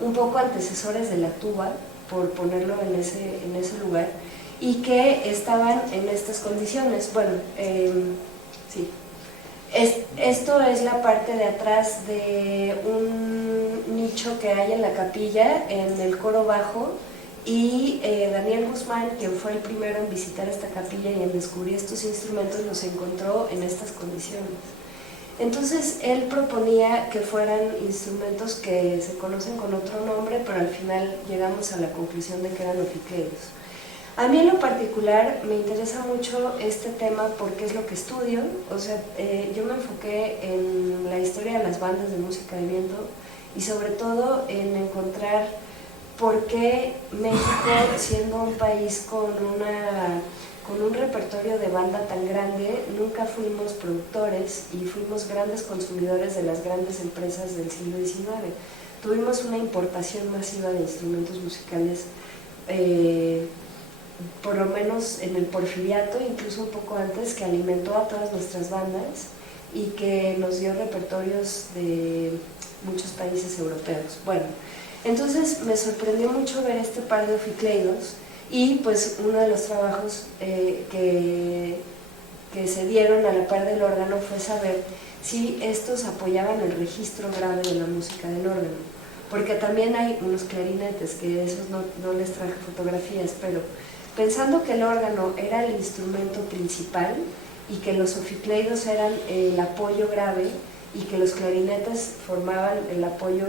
un poco antecesores de la tuba, por ponerlo en ese lugar, y que estaban en estas condiciones. Bueno, sí. Esto es la parte de atrás de un nicho que hay en la capilla, en el coro bajo, y Daniel Guzmán, quien fue el primero en visitar esta capilla y en descubrir estos instrumentos, los encontró en estas condiciones. Entonces él proponía que fueran instrumentos que se conocen con otro nombre, pero al final llegamos a la conclusión de que eran oficleidos. A mí en lo particular me interesa mucho este tema porque es lo que estudio. O sea, yo me enfoqué en la historia de las bandas de música de viento y sobre todo en encontrar por qué México, siendo un país con un repertorio de banda tan grande, nunca fuimos productores y fuimos grandes consumidores de las grandes empresas del siglo XIX. Tuvimos una importación masiva de instrumentos musicales, por lo menos en el Porfiriato, incluso un poco antes, que alimentó a todas nuestras bandas y que nos dio repertorios de muchos países europeos. Bueno, entonces me sorprendió mucho ver este par de oficleidos y pues uno de los trabajos que se dieron a la par del órgano fue saber si estos apoyaban el registro grave de la música del órgano, porque también hay unos clarinetes, que de esos no les traje fotografías, pero pensando que el órgano era el instrumento principal y que los oficleidos eran el apoyo grave y que los clarinetes formaban el apoyo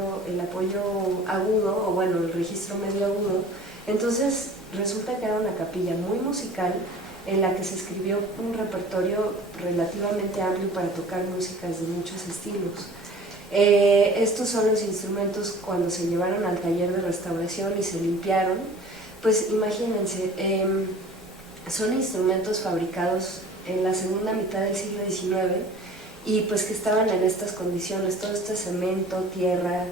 agudo, o bueno, el registro medio agudo, entonces resulta que era una capilla muy musical en la que se escribió un repertorio relativamente amplio para tocar músicas de muchos estilos. Estos son los instrumentos cuando se llevaron al taller de restauración y se limpiaron. Pues imagínense, son instrumentos fabricados en la segunda mitad del siglo XIX y pues que estaban en estas condiciones, todo este cemento, tierra.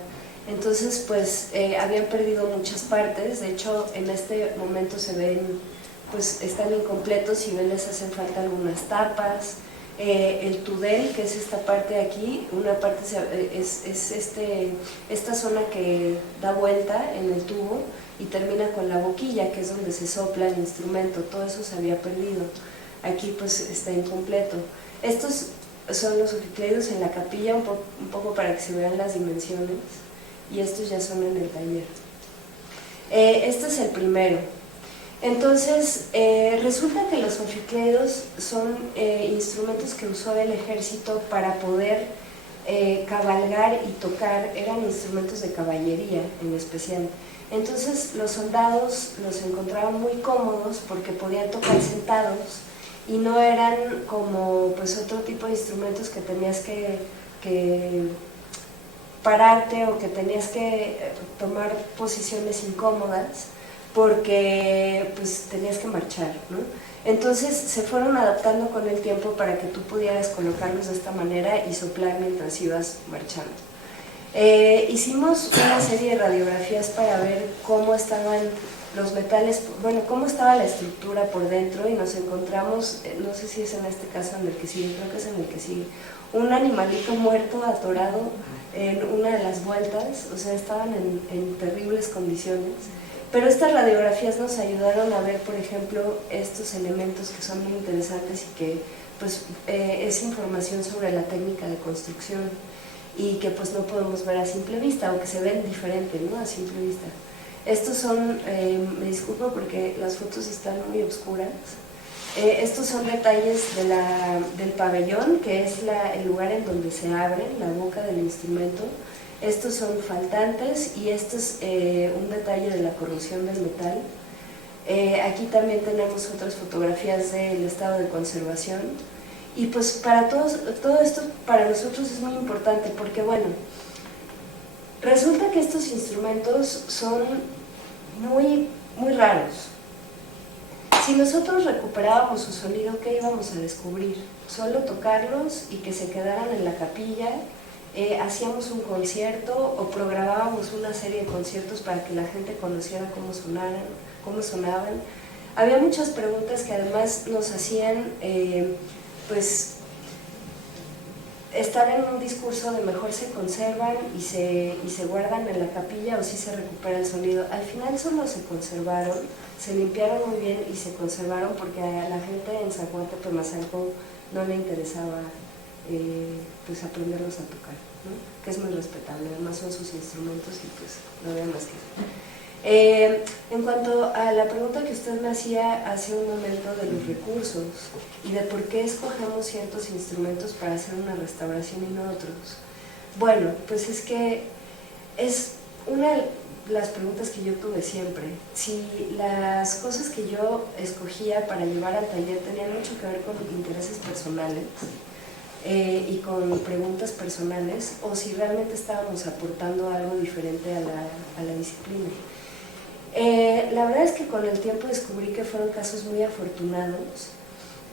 Entonces pues habían perdido muchas partes. De hecho en este momento se ven, pues están incompletos y ven, les hacen falta algunas tapas. El tudel, que es esta parte de aquí, una parte es esta zona que da vuelta en el tubo y termina con la boquilla, que es donde se sopla el instrumento. Todo eso se había perdido. Aquí pues está incompleto. Estos son los oficleidos en la capilla, un poco para que se vean las dimensiones, y estos ya son en el taller. Este es el primero. Entonces, resulta que los oficleidos son instrumentos que usó el ejército para poder cabalgar y tocar, eran instrumentos de caballería en especial. Entonces los soldados los encontraban muy cómodos porque podían tocar sentados y no eran como pues otro tipo de instrumentos que tenías que pararte o que tenías que tomar posiciones incómodas porque pues tenías que marchar, ¿no? Entonces se fueron adaptando con el tiempo para que tú pudieras colocarlos de esta manera y soplar mientras ibas marchando. Hicimos una serie de radiografías para ver cómo estaban los metales, bueno, cómo estaba la estructura por dentro, y nos encontramos, no sé si es en este caso en el que sigue, creo que es en el que sigue, un animalito muerto atorado en una de las vueltas. O sea, estaban en terribles condiciones. Pero estas radiografías nos ayudaron a ver, por ejemplo, estos elementos que son muy interesantes y que pues es información sobre la técnica de construcción y que pues no podemos ver a simple vista o que se ven diferente, ¿no? A simple vista. Estos son, me disculpo porque las fotos están muy oscuras. Estos son detalles del pabellón, que es el lugar en donde se abre la boca del instrumento. Estos son faltantes y esto es un detalle de la corrosión del metal. Aquí también tenemos otras fotografías del estado de conservación. Y pues todo esto para nosotros es muy importante porque, bueno, resulta que estos instrumentos son muy, muy raros. Si nosotros recuperábamos su sonido, ¿qué íbamos a descubrir? Solo tocarlos y que se quedaran en la capilla, hacíamos un concierto o programábamos una serie de conciertos para que la gente conociera cómo sonaban. Había muchas preguntas que además nos hacían pues estar en un discurso de mejor se conservan y se guardan en la capilla o si se recupera el sonido. Al final solo se conservaron, se limpiaron muy bien y se conservaron porque a la gente en San Juan Tepemazalco no le interesaba pues aprenderlos a tocar, ¿no? Que es muy respetable, además son sus instrumentos y pues no había más que hacer. En cuanto a la pregunta que usted me hacía hace un momento de los recursos y de por qué escogemos ciertos instrumentos para hacer una restauración y no otros, bueno, pues es que es una de las preguntas que yo tuve siempre. Si las cosas que yo escogía para llevar al taller tenían mucho que ver con intereses personales y con preguntas personales, o si realmente estábamos aportando algo diferente a la disciplina. La verdad es que con el tiempo descubrí que fueron casos muy afortunados,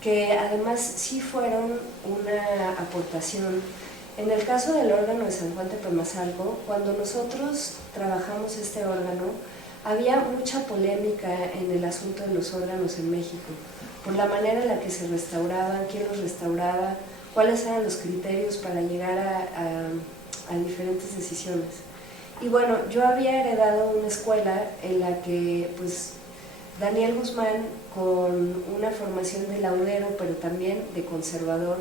que además sí fueron una aportación. En el caso del órgano de San Juan Tepemazalco, cuando nosotros trabajamos este órgano, había mucha polémica en el asunto de los órganos en México, por la manera en la que se restauraban, quién los restauraba, cuáles eran los criterios para llegar a diferentes decisiones. Y bueno, yo había heredado una escuela en la que pues Daniel Guzmán, con una formación de laudero pero también de conservador,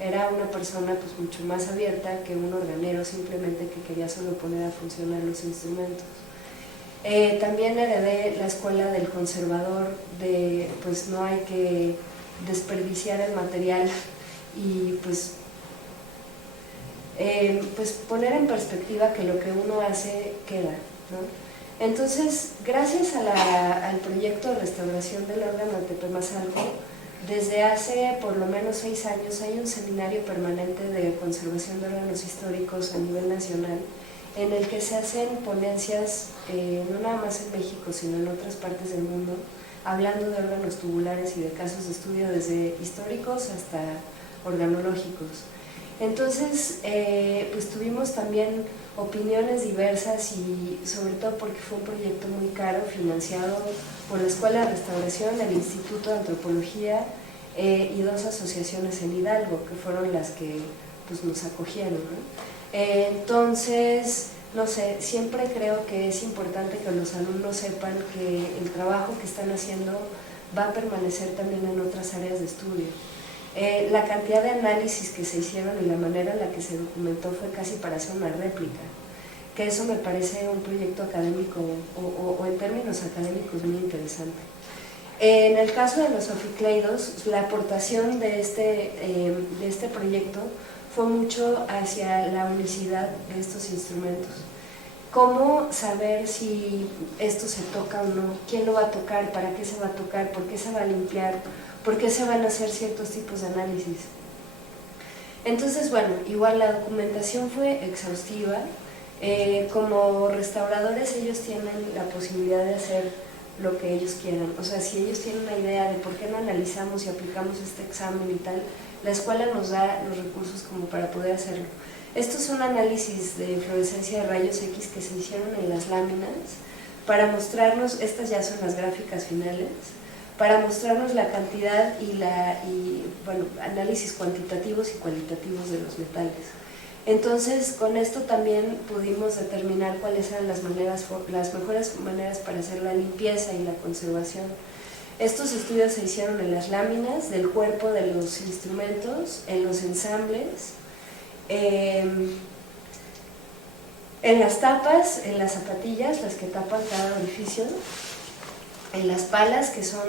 era una persona pues mucho más abierta que un organero simplemente que quería solo poner a funcionar los instrumentos. También heredé la escuela del conservador, de pues no hay que desperdiciar el material y pues poner en perspectiva que lo que uno hace queda, ¿no? Entonces, gracias al proyecto de restauración del órgano de Tepemazalco, desde hace por lo menos 6 años hay un seminario permanente de conservación de órganos históricos a nivel nacional, en el que se hacen ponencias, no nada más en México, sino en otras partes del mundo, hablando de órganos tubulares y de casos de estudio desde históricos hasta organológicos. Entonces, pues tuvimos también opiniones diversas y sobre todo porque fue un proyecto muy caro, financiado por la Escuela de Restauración, el Instituto de Antropología y 2 asociaciones en Hidalgo, que fueron las que pues, nos acogieron, ¿no? Entonces, no sé, siempre creo que es importante que los alumnos sepan que el trabajo que están haciendo va a permanecer también en otras áreas de estudio. La cantidad de análisis que se hicieron y la manera en la que se documentó fue casi para hacer una réplica, que eso me parece un proyecto académico o en términos académicos muy interesante. En el caso de los oficleidos, la aportación de este proyecto fue mucho hacia la unicidad de estos instrumentos. ¿Cómo saber si esto se toca o no? ¿Quién lo va a tocar? ¿Para qué se va a tocar? ¿Por qué se va a limpiar? ¿Por qué se van a hacer ciertos tipos de análisis? Entonces, bueno, igual la documentación fue exhaustiva. Como restauradores ellos tienen la posibilidad de hacer lo que ellos quieran. O sea, si ellos tienen una idea de por qué no analizamos y aplicamos este examen y tal, la escuela nos da los recursos como para poder hacerlo. Estos son análisis de fluorescencia de rayos X que se hicieron en las láminas para mostrarnos, estas ya son las gráficas finales, para mostrarnos la cantidad y análisis cuantitativos y cualitativos de los metales. Entonces, con esto también pudimos determinar cuáles eran las mejores maneras para hacer la limpieza y la conservación. Estos estudios se hicieron en las láminas del cuerpo de los instrumentos, en los ensambles, en las tapas, en las zapatillas, las que tapan cada orificio, en las palas, que son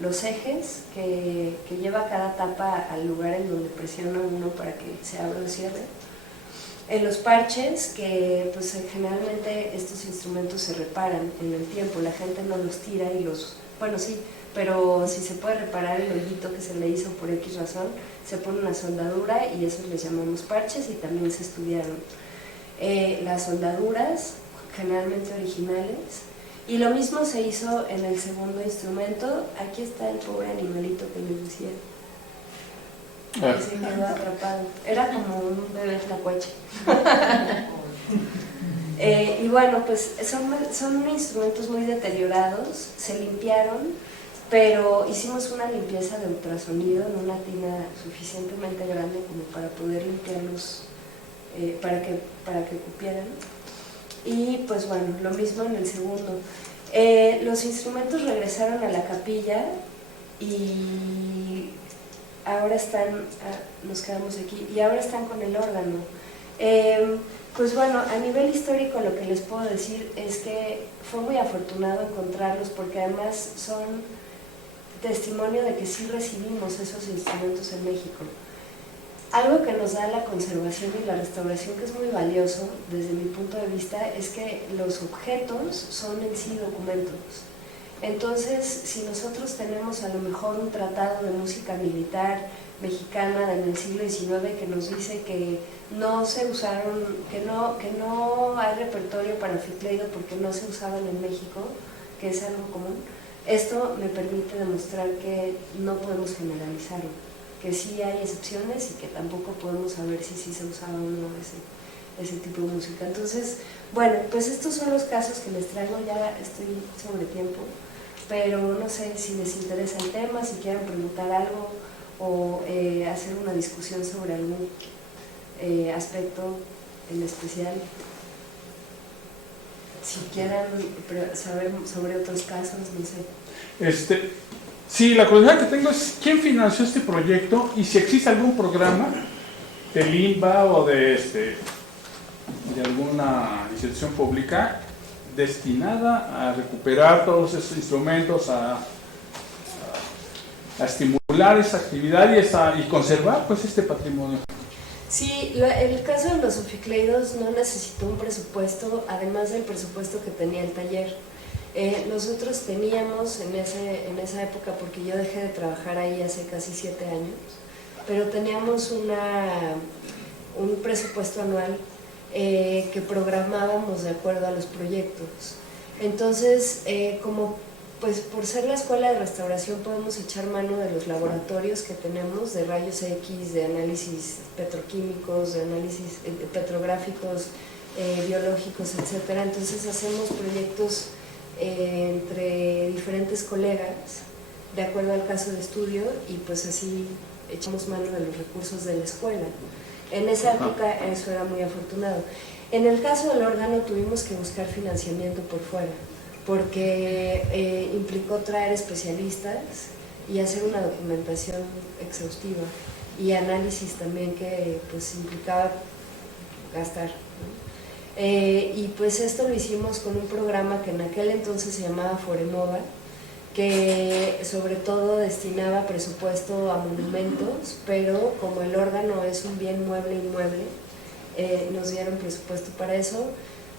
los ejes que lleva cada tapa al lugar en donde presiona uno para que se abra o cierre, en los parches, que pues generalmente estos instrumentos se reparan en el tiempo, la gente no los tira y bueno sí, pero si se puede reparar el hoyito que se le hizo por X razón, se pone una soldadura y eso les llamamos parches, y también se estudiaron las soldaduras, generalmente originales, y lo mismo se hizo en el segundo instrumento. Aquí está el pobre animalito que les decía. Se quedó atrapado. Era como un bebé tlacuache. Y bueno, pues son instrumentos muy deteriorados, se limpiaron, pero hicimos una limpieza de ultrasonido en una tina suficientemente grande como para poder limpiarlos, para que cupieran. Y pues bueno, lo mismo en el segundo. Los instrumentos regresaron a la capilla y ahora están, nos quedamos aquí, y ahora están con el órgano. Pues bueno, a nivel histórico lo que les puedo decir es que fue muy afortunado encontrarlos, porque además son testimonio de que sí recibimos esos instrumentos en México. Algo que nos da la conservación y la restauración, que es muy valioso desde mi punto de vista, es que los objetos son en sí documentos. Entonces, si nosotros tenemos a lo mejor un tratado de música militar mexicana en el siglo XIX que nos dice que no se usaron, que no hay repertorio para ficleido porque no se usaban en México, que es algo común, esto me permite demostrar que no podemos generalizarlo, que sí hay excepciones y que tampoco podemos saber si sí se usaba o no ese tipo de música. Entonces, bueno, pues estos son los casos que les traigo, ya estoy sobre tiempo, pero no sé si les interesa el tema, si quieren preguntar algo o hacer una discusión sobre algún aspecto en especial. Si quieran saber sobre otros casos, no sé. Sí, la curiosidad que tengo es quién financió este proyecto y si existe algún programa del INBA o de alguna institución pública destinada a recuperar todos esos instrumentos, a estimular esa actividad y conservar pues este patrimonio. Sí, el caso de los oficleidos no necesitó un presupuesto, además del presupuesto que tenía el taller. Nosotros teníamos en esa época, porque yo dejé de trabajar ahí hace casi 7 años, pero teníamos un presupuesto anual que programábamos de acuerdo a los proyectos. Entonces, como pues por ser la escuela de restauración podemos echar mano de los laboratorios que tenemos de rayos X, de análisis petroquímicos, de análisis petrográficos, biológicos, etcétera. Entonces hacemos proyectos entre diferentes colegas de acuerdo al caso de estudio y pues así echamos mano de los recursos de la escuela. En esa época eso era muy afortunado. En el caso del órgano tuvimos que buscar financiamiento por fuera, porque implicó traer especialistas y hacer una documentación exhaustiva y análisis también que pues implicaba gastar, ¿no? Y pues esto lo hicimos con un programa que en aquel entonces se llamaba Foremova, que sobre todo destinaba presupuesto a monumentos, pero como el órgano es un bien mueble inmueble, nos dieron presupuesto para eso,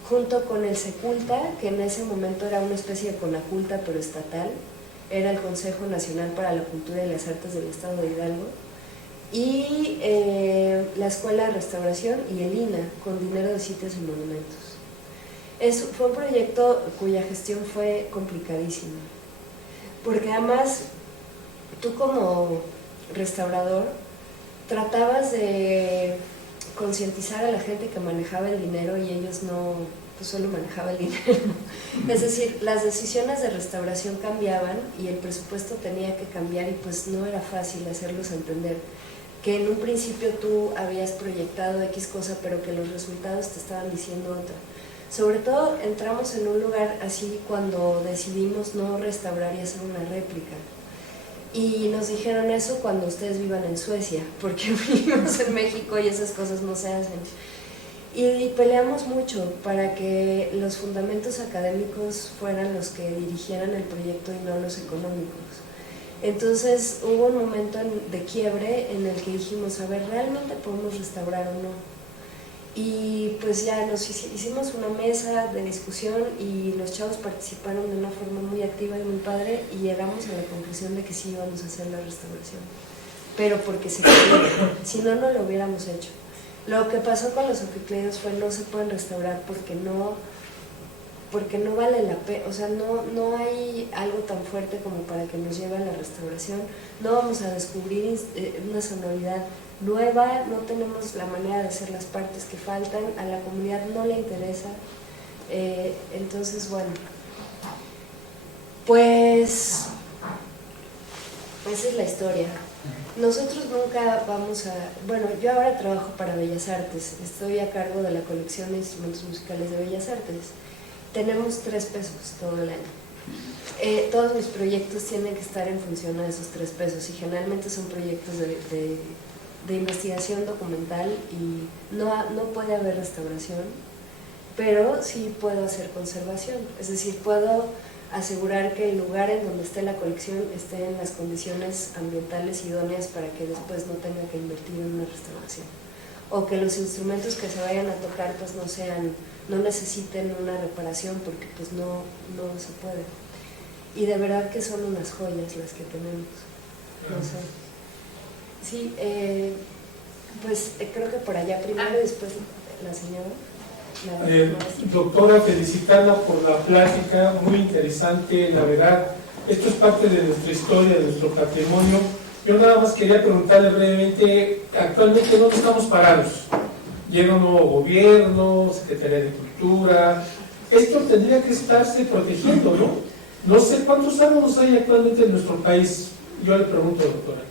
junto con el Seculta, que en ese momento era una especie de Conaculta pero estatal, era el Consejo Nacional para la Cultura y las Artes del Estado de Hidalgo, y la Escuela de Restauración y el INA, con dinero de sitios y monumentos. Fue un proyecto cuya gestión fue complicadísima, porque además tú como restaurador tratabas de concientizar a la gente que manejaba el dinero y ellos no, pues solo manejaba el dinero. Es decir, las decisiones de restauración cambiaban y el presupuesto tenía que cambiar y pues no era fácil hacerlos entender que en un principio tú habías proyectado X cosa pero que los resultados te estaban diciendo otra. Sobre todo entramos en un lugar así cuando decidimos no restaurar y hacer una réplica. Y nos dijeron eso cuando ustedes vivan en Suecia, porque vivimos en México y esas cosas no se hacen. Y peleamos mucho para que los fundamentos académicos fueran los que dirigieran el proyecto y no los económicos. Entonces hubo un momento de quiebre en el que dijimos, a ver, ¿realmente podemos restaurar o no? Y pues ya nos hicimos una mesa de discusión y los chavos participaron de una forma muy activa y muy padre y llegamos a la conclusión de que sí íbamos a hacer la restauración, pero porque se quería, si no, no lo hubiéramos hecho. Lo que pasó con los oficleidos fue no se pueden restaurar porque no vale la pena, o sea, no hay algo tan fuerte como para que nos lleve a la restauración, no vamos a descubrir una sonoridad nueva, no tenemos la manera de hacer las partes que faltan, a la comunidad no le interesa, entonces bueno, pues esa es la historia. Nosotros nunca vamos a... Bueno, yo ahora trabajo para Bellas Artes, estoy a cargo de la colección de instrumentos musicales de Bellas Artes. Tenemos 3 pesos todo el año. Todos mis proyectos tienen que estar en función a esos 3 pesos y generalmente son proyectos de investigación documental y no puede haber restauración, pero sí puedo hacer conservación, es decir, puedo asegurar que el lugar en donde esté la colección esté en las condiciones ambientales idóneas para que después no tenga que invertir en una restauración, o que los instrumentos que se vayan a tocar pues no necesiten una reparación porque pues no se puede. Y de verdad que son unas joyas las que tenemos, no sé. Sí, pues creo que por allá primero y después la señora. Doctora, felicitarla por la plática, muy interesante, la verdad, esto es parte de nuestra historia, de nuestro patrimonio. Yo nada más quería preguntarle brevemente, actualmente ¿dónde estamos parados? Llega un nuevo gobierno, Secretaría de Cultura, esto tendría que estarse protegiendo, ¿no? No sé cuántos árboles hay actualmente en nuestro país, yo le pregunto, doctora,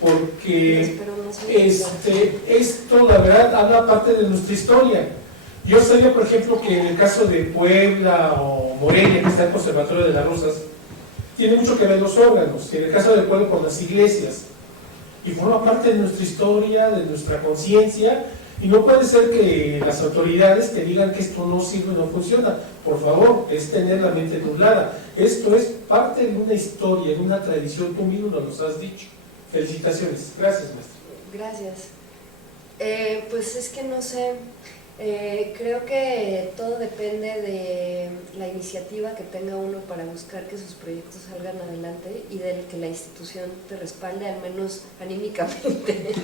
porque esto la verdad habla parte de nuestra historia. Yo sabía, por ejemplo, que en el caso de Puebla o Morelia, que está el Conservatorio de las Rosas, tiene mucho que ver los órganos, y en el caso de Puebla con las iglesias, y forma parte de nuestra historia, de nuestra conciencia, y no puede ser que las autoridades te digan que esto no sirve, no funciona. Por favor, es tener la mente nublada. Esto es parte de una historia, de una tradición, tú mismo nos lo has dicho. Felicitaciones. Gracias, maestra. Gracias. Pues es que no sé, creo que todo depende de la iniciativa que tenga uno para buscar que sus proyectos salgan adelante y de que la institución te respalde, al menos anímicamente.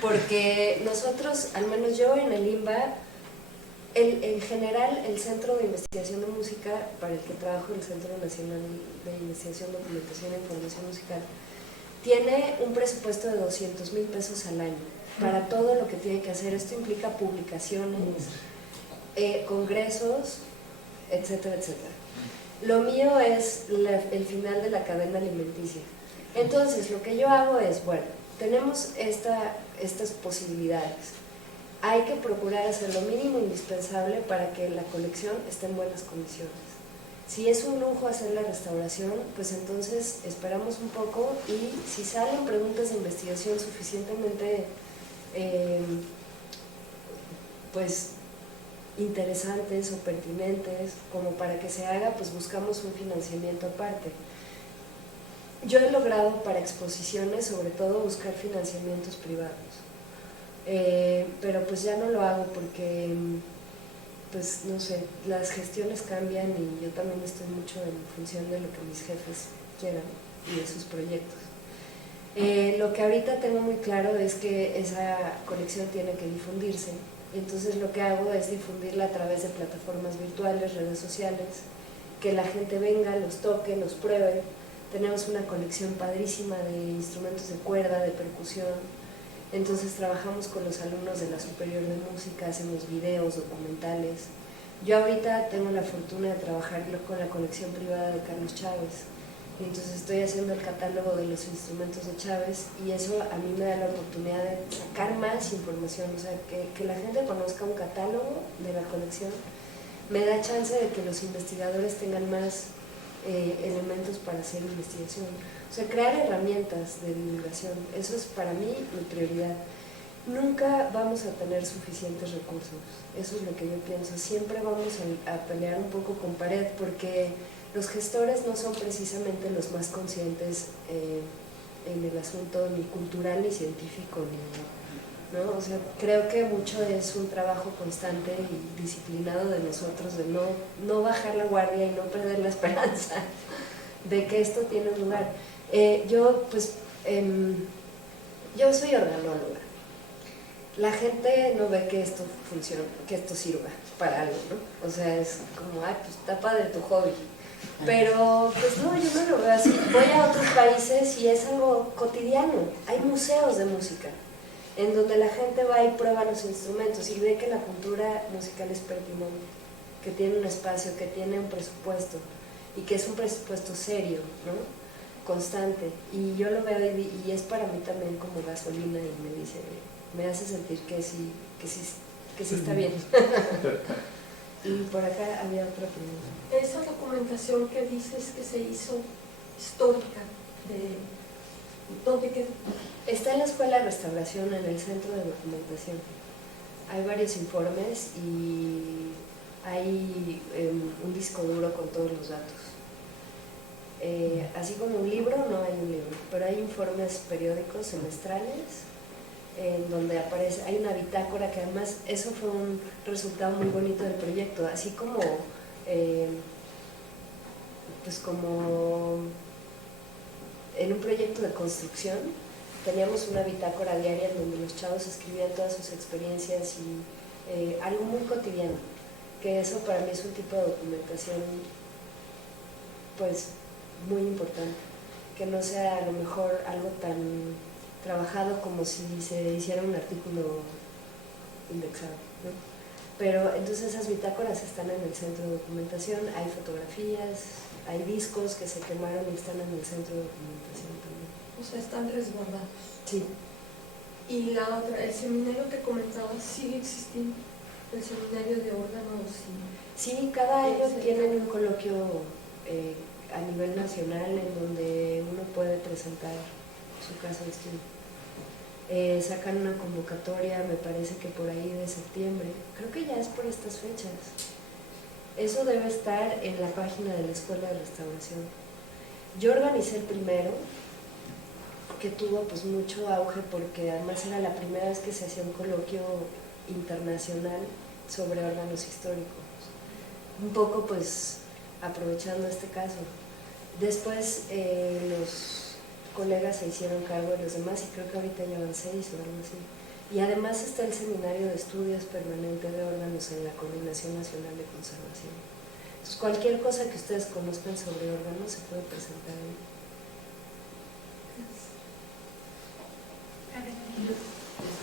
Porque nosotros, al menos yo en el INBA, en general el Centro de Investigación de Música, para el que trabajo, el Centro Nacional de Investigación, Documentación e Información Musical, tiene un presupuesto de 200,000 pesos al año para todo lo que tiene que hacer. Esto implica publicaciones, congresos, etcétera, etcétera. Lo mío es el final de la cadena alimenticia. Entonces, lo que yo hago es, bueno, tenemos estas posibilidades. Hay que procurar hacer lo mínimo indispensable para que la colección esté en buenas condiciones. Si es un lujo hacer la restauración, pues entonces esperamos un poco y si salen preguntas de investigación suficientemente pues interesantes o pertinentes como para que se haga, pues buscamos un financiamiento aparte. Yo he logrado para exposiciones sobre todo buscar financiamientos privados, pero pues ya no lo hago porque pues no sé, las gestiones cambian y yo también estoy mucho en función de lo que mis jefes quieran y de sus proyectos. Lo que ahorita tengo muy claro es que esa colección tiene que difundirse, entonces lo que hago es difundirla a través de plataformas virtuales, redes sociales, que la gente venga, los toque, los pruebe. Tenemos una colección padrísima de instrumentos de cuerda, de percusión. Entonces trabajamos con los alumnos de la Superior de Música, hacemos videos, documentales. Yo ahorita tengo la fortuna de trabajar con la colección privada de Carlos Chávez. Entonces estoy haciendo el catálogo de los instrumentos de Chávez y eso a mí me da la oportunidad de sacar más información, o sea, que la gente conozca un catálogo de la colección me da chance de que los investigadores tengan más elementos para hacer investigación. O sea, crear herramientas de divulgación, eso es para mí mi prioridad. Nunca vamos a tener suficientes recursos, eso es lo que yo pienso. Siempre vamos a pelear un poco con pared porque los gestores no son precisamente los más conscientes en el asunto ni cultural ni científico, ¿no? O sea, creo que mucho es un trabajo constante y disciplinado de nosotros de no bajar la guardia y no perder la esperanza de que esto tiene lugar. Yo soy organóloga. La gente no ve que esto funciona, que esto sirva para algo, ¿no? O sea, es como, ay, pues está padre tu hobby. Pero, pues no, yo no lo veo así. Voy a otros países y es algo cotidiano. Hay museos de música en donde la gente va y prueba los instrumentos y ve que la cultura musical es pertinente, que tiene un espacio, que tiene un presupuesto y que es un presupuesto serio, ¿no? Constante. Y yo lo veo y es para mí también como gasolina y me hace sentir que sí está bien. Y por acá había otra pregunta. Esa documentación que dices que se hizo histórica, ¿dónde quedó? Está en la Escuela de Restauración, en el Centro de Documentación. Hay varios informes y hay un disco duro con todos los datos. Así como un libro, no hay un libro, pero hay informes periódicos semestrales en donde aparece, hay una bitácora que además eso fue un resultado muy bonito del proyecto, así como pues como en un proyecto de construcción teníamos una bitácora diaria en donde los chavos escribían todas sus experiencias y algo muy cotidiano, que eso para mí es un tipo de documentación pues muy importante, que no sea a lo mejor algo tan trabajado como si se hiciera un artículo indexado, ¿no? Pero entonces esas bitácoras están en el centro de documentación, hay fotografías, hay discos que se quemaron y están en el centro de documentación también. O sea, están resguardados. Sí. Y la otra, el seminario que comentabas, ¿sigue existiendo? El seminario de órganos Sí, cada año tienen un coloquio a nivel nacional en donde uno puede presentar su caso de estudio. Sacan una convocatoria, me parece que por ahí de septiembre, creo que ya es por estas fechas. Eso debe estar en la página de la Escuela de Restauración. Yo organicé el primero, que tuvo pues mucho auge porque además era la primera vez que se hacía un coloquio internacional sobre órganos históricos, un poco pues aprovechando este caso. Después los colegas se hicieron cargo de los demás y creo que ahorita llevan 6 o algo así. Y además está el Seminario de Estudios Permanente de Órganos en la Coordinación Nacional de Conservación. Entonces cualquier cosa que ustedes conozcan sobre órganos se puede presentar ahí.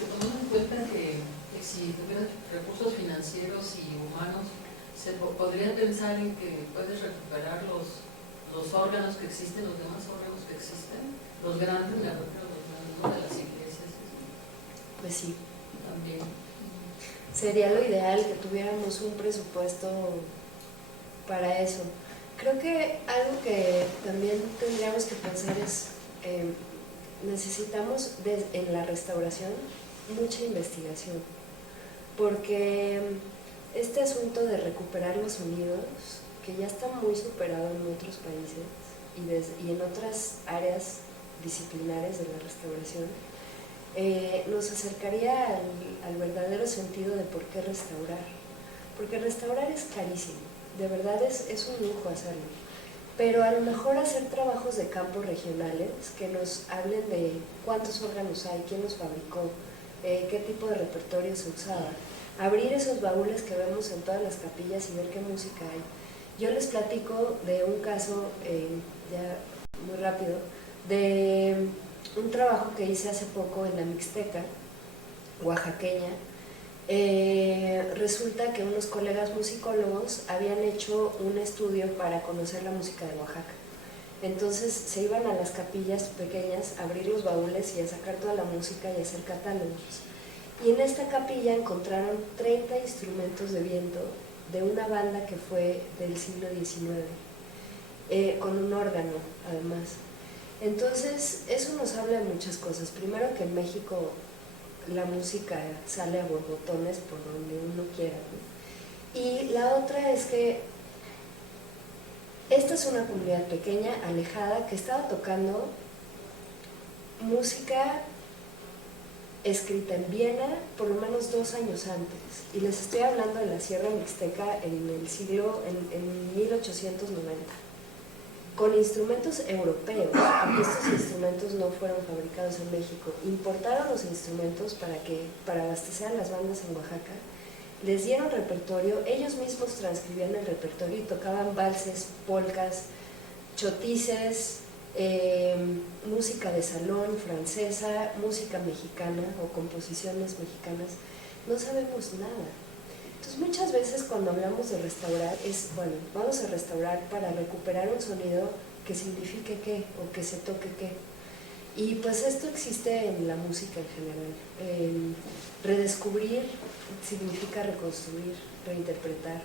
Tomando en cuenta que si tuvieras recursos financieros y humanos, se podría pensar en que puedes recuperar los órganos que existen, los demás órganos que existen, los grandes, me refiero a los grandes, ¿no? De las iglesias. Pues sí. También. Sería lo ideal que tuviéramos un presupuesto para eso. Creo que algo que también tendríamos que pensar es, necesitamos en la restauración mucha investigación, porque este asunto de recuperar los sonidos, que ya está muy superado en otros países y en otras áreas disciplinares de la restauración, nos acercaría al verdadero sentido de por qué restaurar. Porque restaurar es carísimo, de verdad es un lujo hacerlo. Pero a lo mejor hacer trabajos de campo regionales que nos hablen de cuántos órganos hay, quién los fabricó, qué tipo de repertorio se usaba. Abrir esos baúles que vemos en todas las capillas y ver qué música hay. Yo les platico de un caso, ya muy rápido, de un trabajo que hice hace poco en la Mixteca, oaxaqueña. Resulta que unos colegas musicólogos habían hecho un estudio para conocer la música de Oaxaca. Entonces se iban a las capillas pequeñas a abrir los baúles y a sacar toda la música y a hacer catálogos. Y en esta capilla encontraron 30 instrumentos de viento de una banda que fue del siglo XIX, con un órgano además. Entonces, eso nos habla de muchas cosas. Primero, que en México la música sale a borbotones por donde uno quiera, ¿no? Y la otra es que esta es una comunidad pequeña, alejada, que estaba tocando música escrita en Viena por lo menos 2 años antes. Y les estoy hablando de la Sierra Mixteca en 1890. Con instrumentos europeos, porque estos instrumentos no fueron fabricados en México. Importaron los instrumentos para abastecer a las bandas en Oaxaca, les dieron repertorio, ellos mismos transcribían el repertorio y tocaban valses, polcas, chotices, música de salón francesa, música mexicana o composiciones mexicanas. No sabemos nada. Entonces muchas veces cuando hablamos de restaurar es, bueno, vamos a restaurar para recuperar un sonido que signifique qué o que se toque qué. Y pues esto existe en la música en general. Redescubrir significa reconstruir, reinterpretar.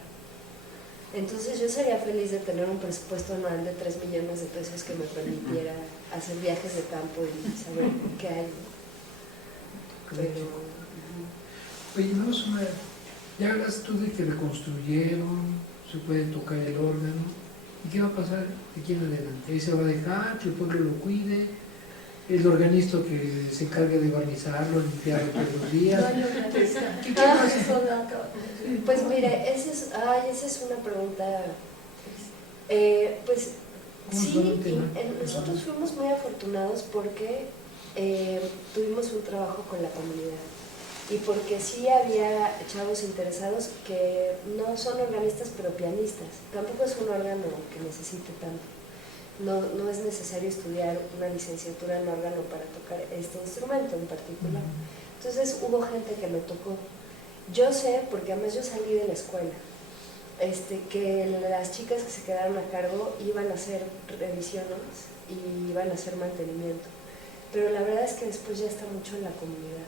Entonces yo sería feliz de tener un presupuesto anual de 3 millones de pesos que me permitiera hacer viajes de campo y saber qué hay. Pero... Oye, no es una... Ya hablas tú de que reconstruyeron, se puede tocar el órgano. ¿Y qué va a pasar de aquí en adelante? ¿Ahí se va a dejar, que el pueblo lo cuide? ¿El organista que se encargue de barnizarlo, limpiarlo todos los días? No hay organista. ¿Qué pasa? Pues mire, esa es una pregunta. Pues sí, nosotros fuimos muy afortunados porque tuvimos un trabajo con la comunidad y porque sí había chavos interesados que no son organistas pero pianistas. Tampoco es un órgano que necesite tanto. No es necesario estudiar una licenciatura en órgano para tocar este instrumento en particular. Entonces hubo gente que lo tocó. Yo sé, porque además yo salí de la escuela, que las chicas que se quedaron a cargo iban a hacer revisiones y iban a hacer mantenimiento. Pero la verdad es que después ya está mucho en la comunidad.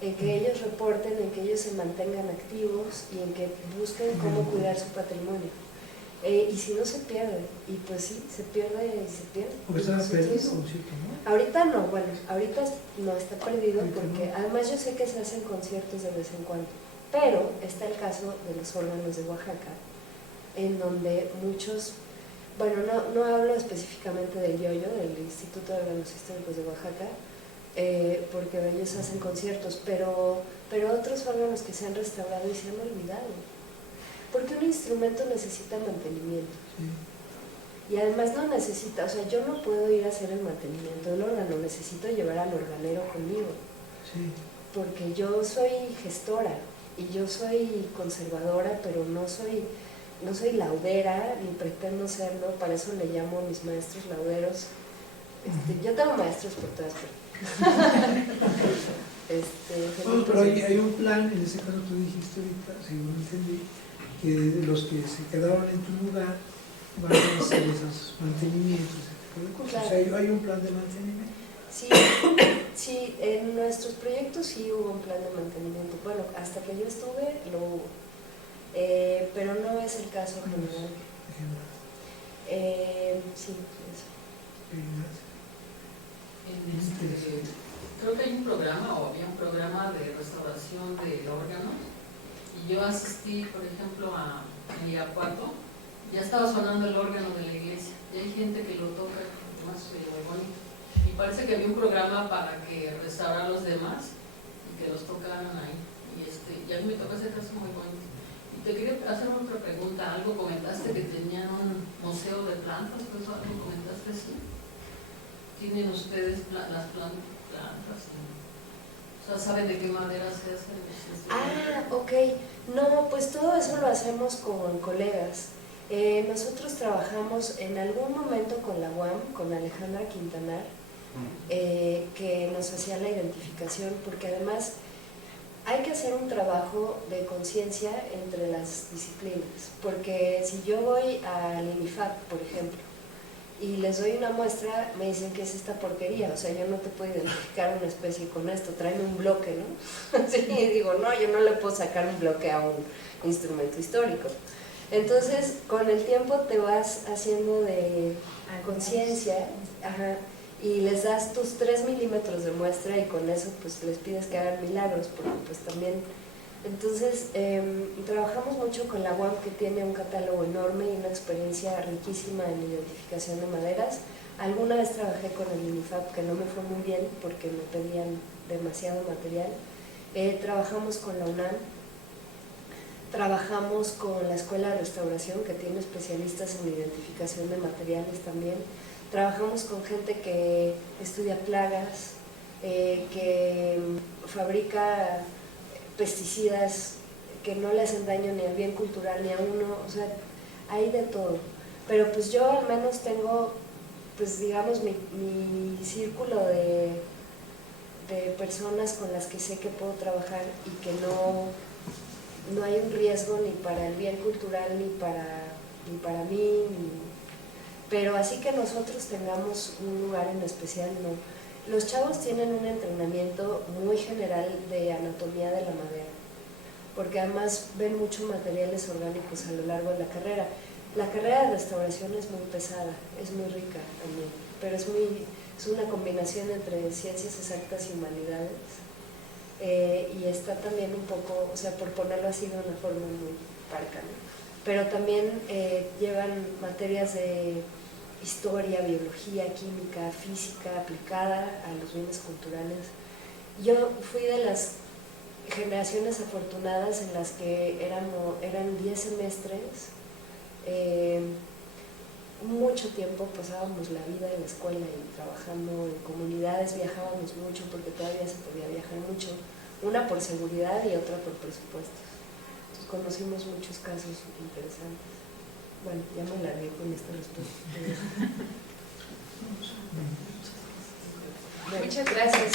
En que ellos reporten, en que ellos se mantengan activos y en que busquen cómo cuidar su patrimonio. Y si no, se pierde. Y pues sí, se pierde y se pierde. Porque estaba perdido, ¿no? Ahorita no, bueno, ahorita no está perdido porque además yo sé que se hacen conciertos de vez en cuando. Pero está el caso de los órganos de Oaxaca, en donde muchos, bueno, no hablo específicamente del Yoyo, del Instituto de Órganos Históricos de Oaxaca, porque ellos hacen conciertos, pero otros órganos que se han restaurado y se han olvidado. Porque un instrumento necesita mantenimiento. Sí. Y además no necesita, o sea, yo no puedo ir a hacer el mantenimiento del órgano, necesito llevar al organero conmigo. Sí. Porque yo soy gestora y yo soy conservadora, pero no soy laudera, ni pretendo serlo, para eso le llamo a mis maestros lauderos. Yo tengo maestros por todas partes. Bueno, pero hay un plan, en ese caso tú dijiste ahorita, según entendí, que los que se quedaron en tu lugar van a hacer esos mantenimientos, ese tipo de cosas. Claro. O sea, hay un plan de mantenimiento. Sí, en nuestros proyectos sí hubo un plan de mantenimiento. Bueno, hasta que yo estuve lo hubo, pero no es el caso general. Sí, eso. Creo que hay un programa, o había un programa de restauración de órganos. Y yo asistí, por ejemplo, a Irapuato, ya estaba sonando el órgano de la iglesia, y hay gente que lo toca, más muy bonito. Y parece que había un programa para que restauraran los demás y que los tocaran ahí. Y a mí me tocó ese caso muy bonito. Y te quería hacer otra pregunta. Algo comentaste que tenían un museo de plantas, pues algo comentaste así. ¿Tienen ustedes las plantas? O sea, ¿saben de qué madera se hacen? Ok. No, pues todo eso lo hacemos con colegas. Nosotros trabajamos en algún momento con la UAM, con Alejandra Quintanar, que nos hacía la identificación, porque además hay que hacer un trabajo de conciencia entre las disciplinas, porque si yo voy al INIFAP, por ejemplo, y les doy una muestra, me dicen que es esta porquería, o sea, yo no te puedo identificar una especie con esto, tráeme un bloque, ¿no? Sí, y digo, no, yo no le puedo sacar un bloque a un instrumento histórico. Entonces, con el tiempo te vas haciendo de conciencia, y les das tus 3 milímetros de muestra y con eso pues les pides que hagan milagros, porque pues también... Entonces, trabajamos mucho con la UAM, que tiene un catálogo enorme y una experiencia riquísima en identificación de maderas. Alguna vez trabajé con el INIFAP, que no me fue muy bien porque me pedían demasiado material. Trabajamos con la UNAM, trabajamos con la Escuela de Restauración, que tiene especialistas en identificación de materiales también. Trabajamos con gente que estudia plagas, que fabrica pesticidas que no le hacen daño ni al bien cultural ni a uno, o sea, hay de todo. Pero pues yo al menos tengo, pues digamos, mi círculo de personas con las que sé que puedo trabajar y que no hay un riesgo ni para el bien cultural ni para mí, pero así que nosotros tengamos un lugar en especial, no. Los chavos tienen un entrenamiento muy general de anatomía de la madera, porque además ven muchos materiales orgánicos a lo largo de la carrera. La carrera de restauración es muy pesada, es muy rica también, pero es una combinación entre ciencias exactas y humanidades, y está también un poco, o sea, por ponerlo así de una forma muy parca, ¿no? Pero también llevan materias de historia, biología, química, física aplicada a los bienes culturales. Yo fui de las generaciones afortunadas en las que eran 10 semestres, mucho tiempo pasábamos la vida en la escuela y trabajando en comunidades, viajábamos mucho porque todavía se podía viajar mucho, una por seguridad y otra por presupuestos. Entonces conocimos muchos casos interesantes. Bueno, ya me largué con esta respuesta. Muchas gracias.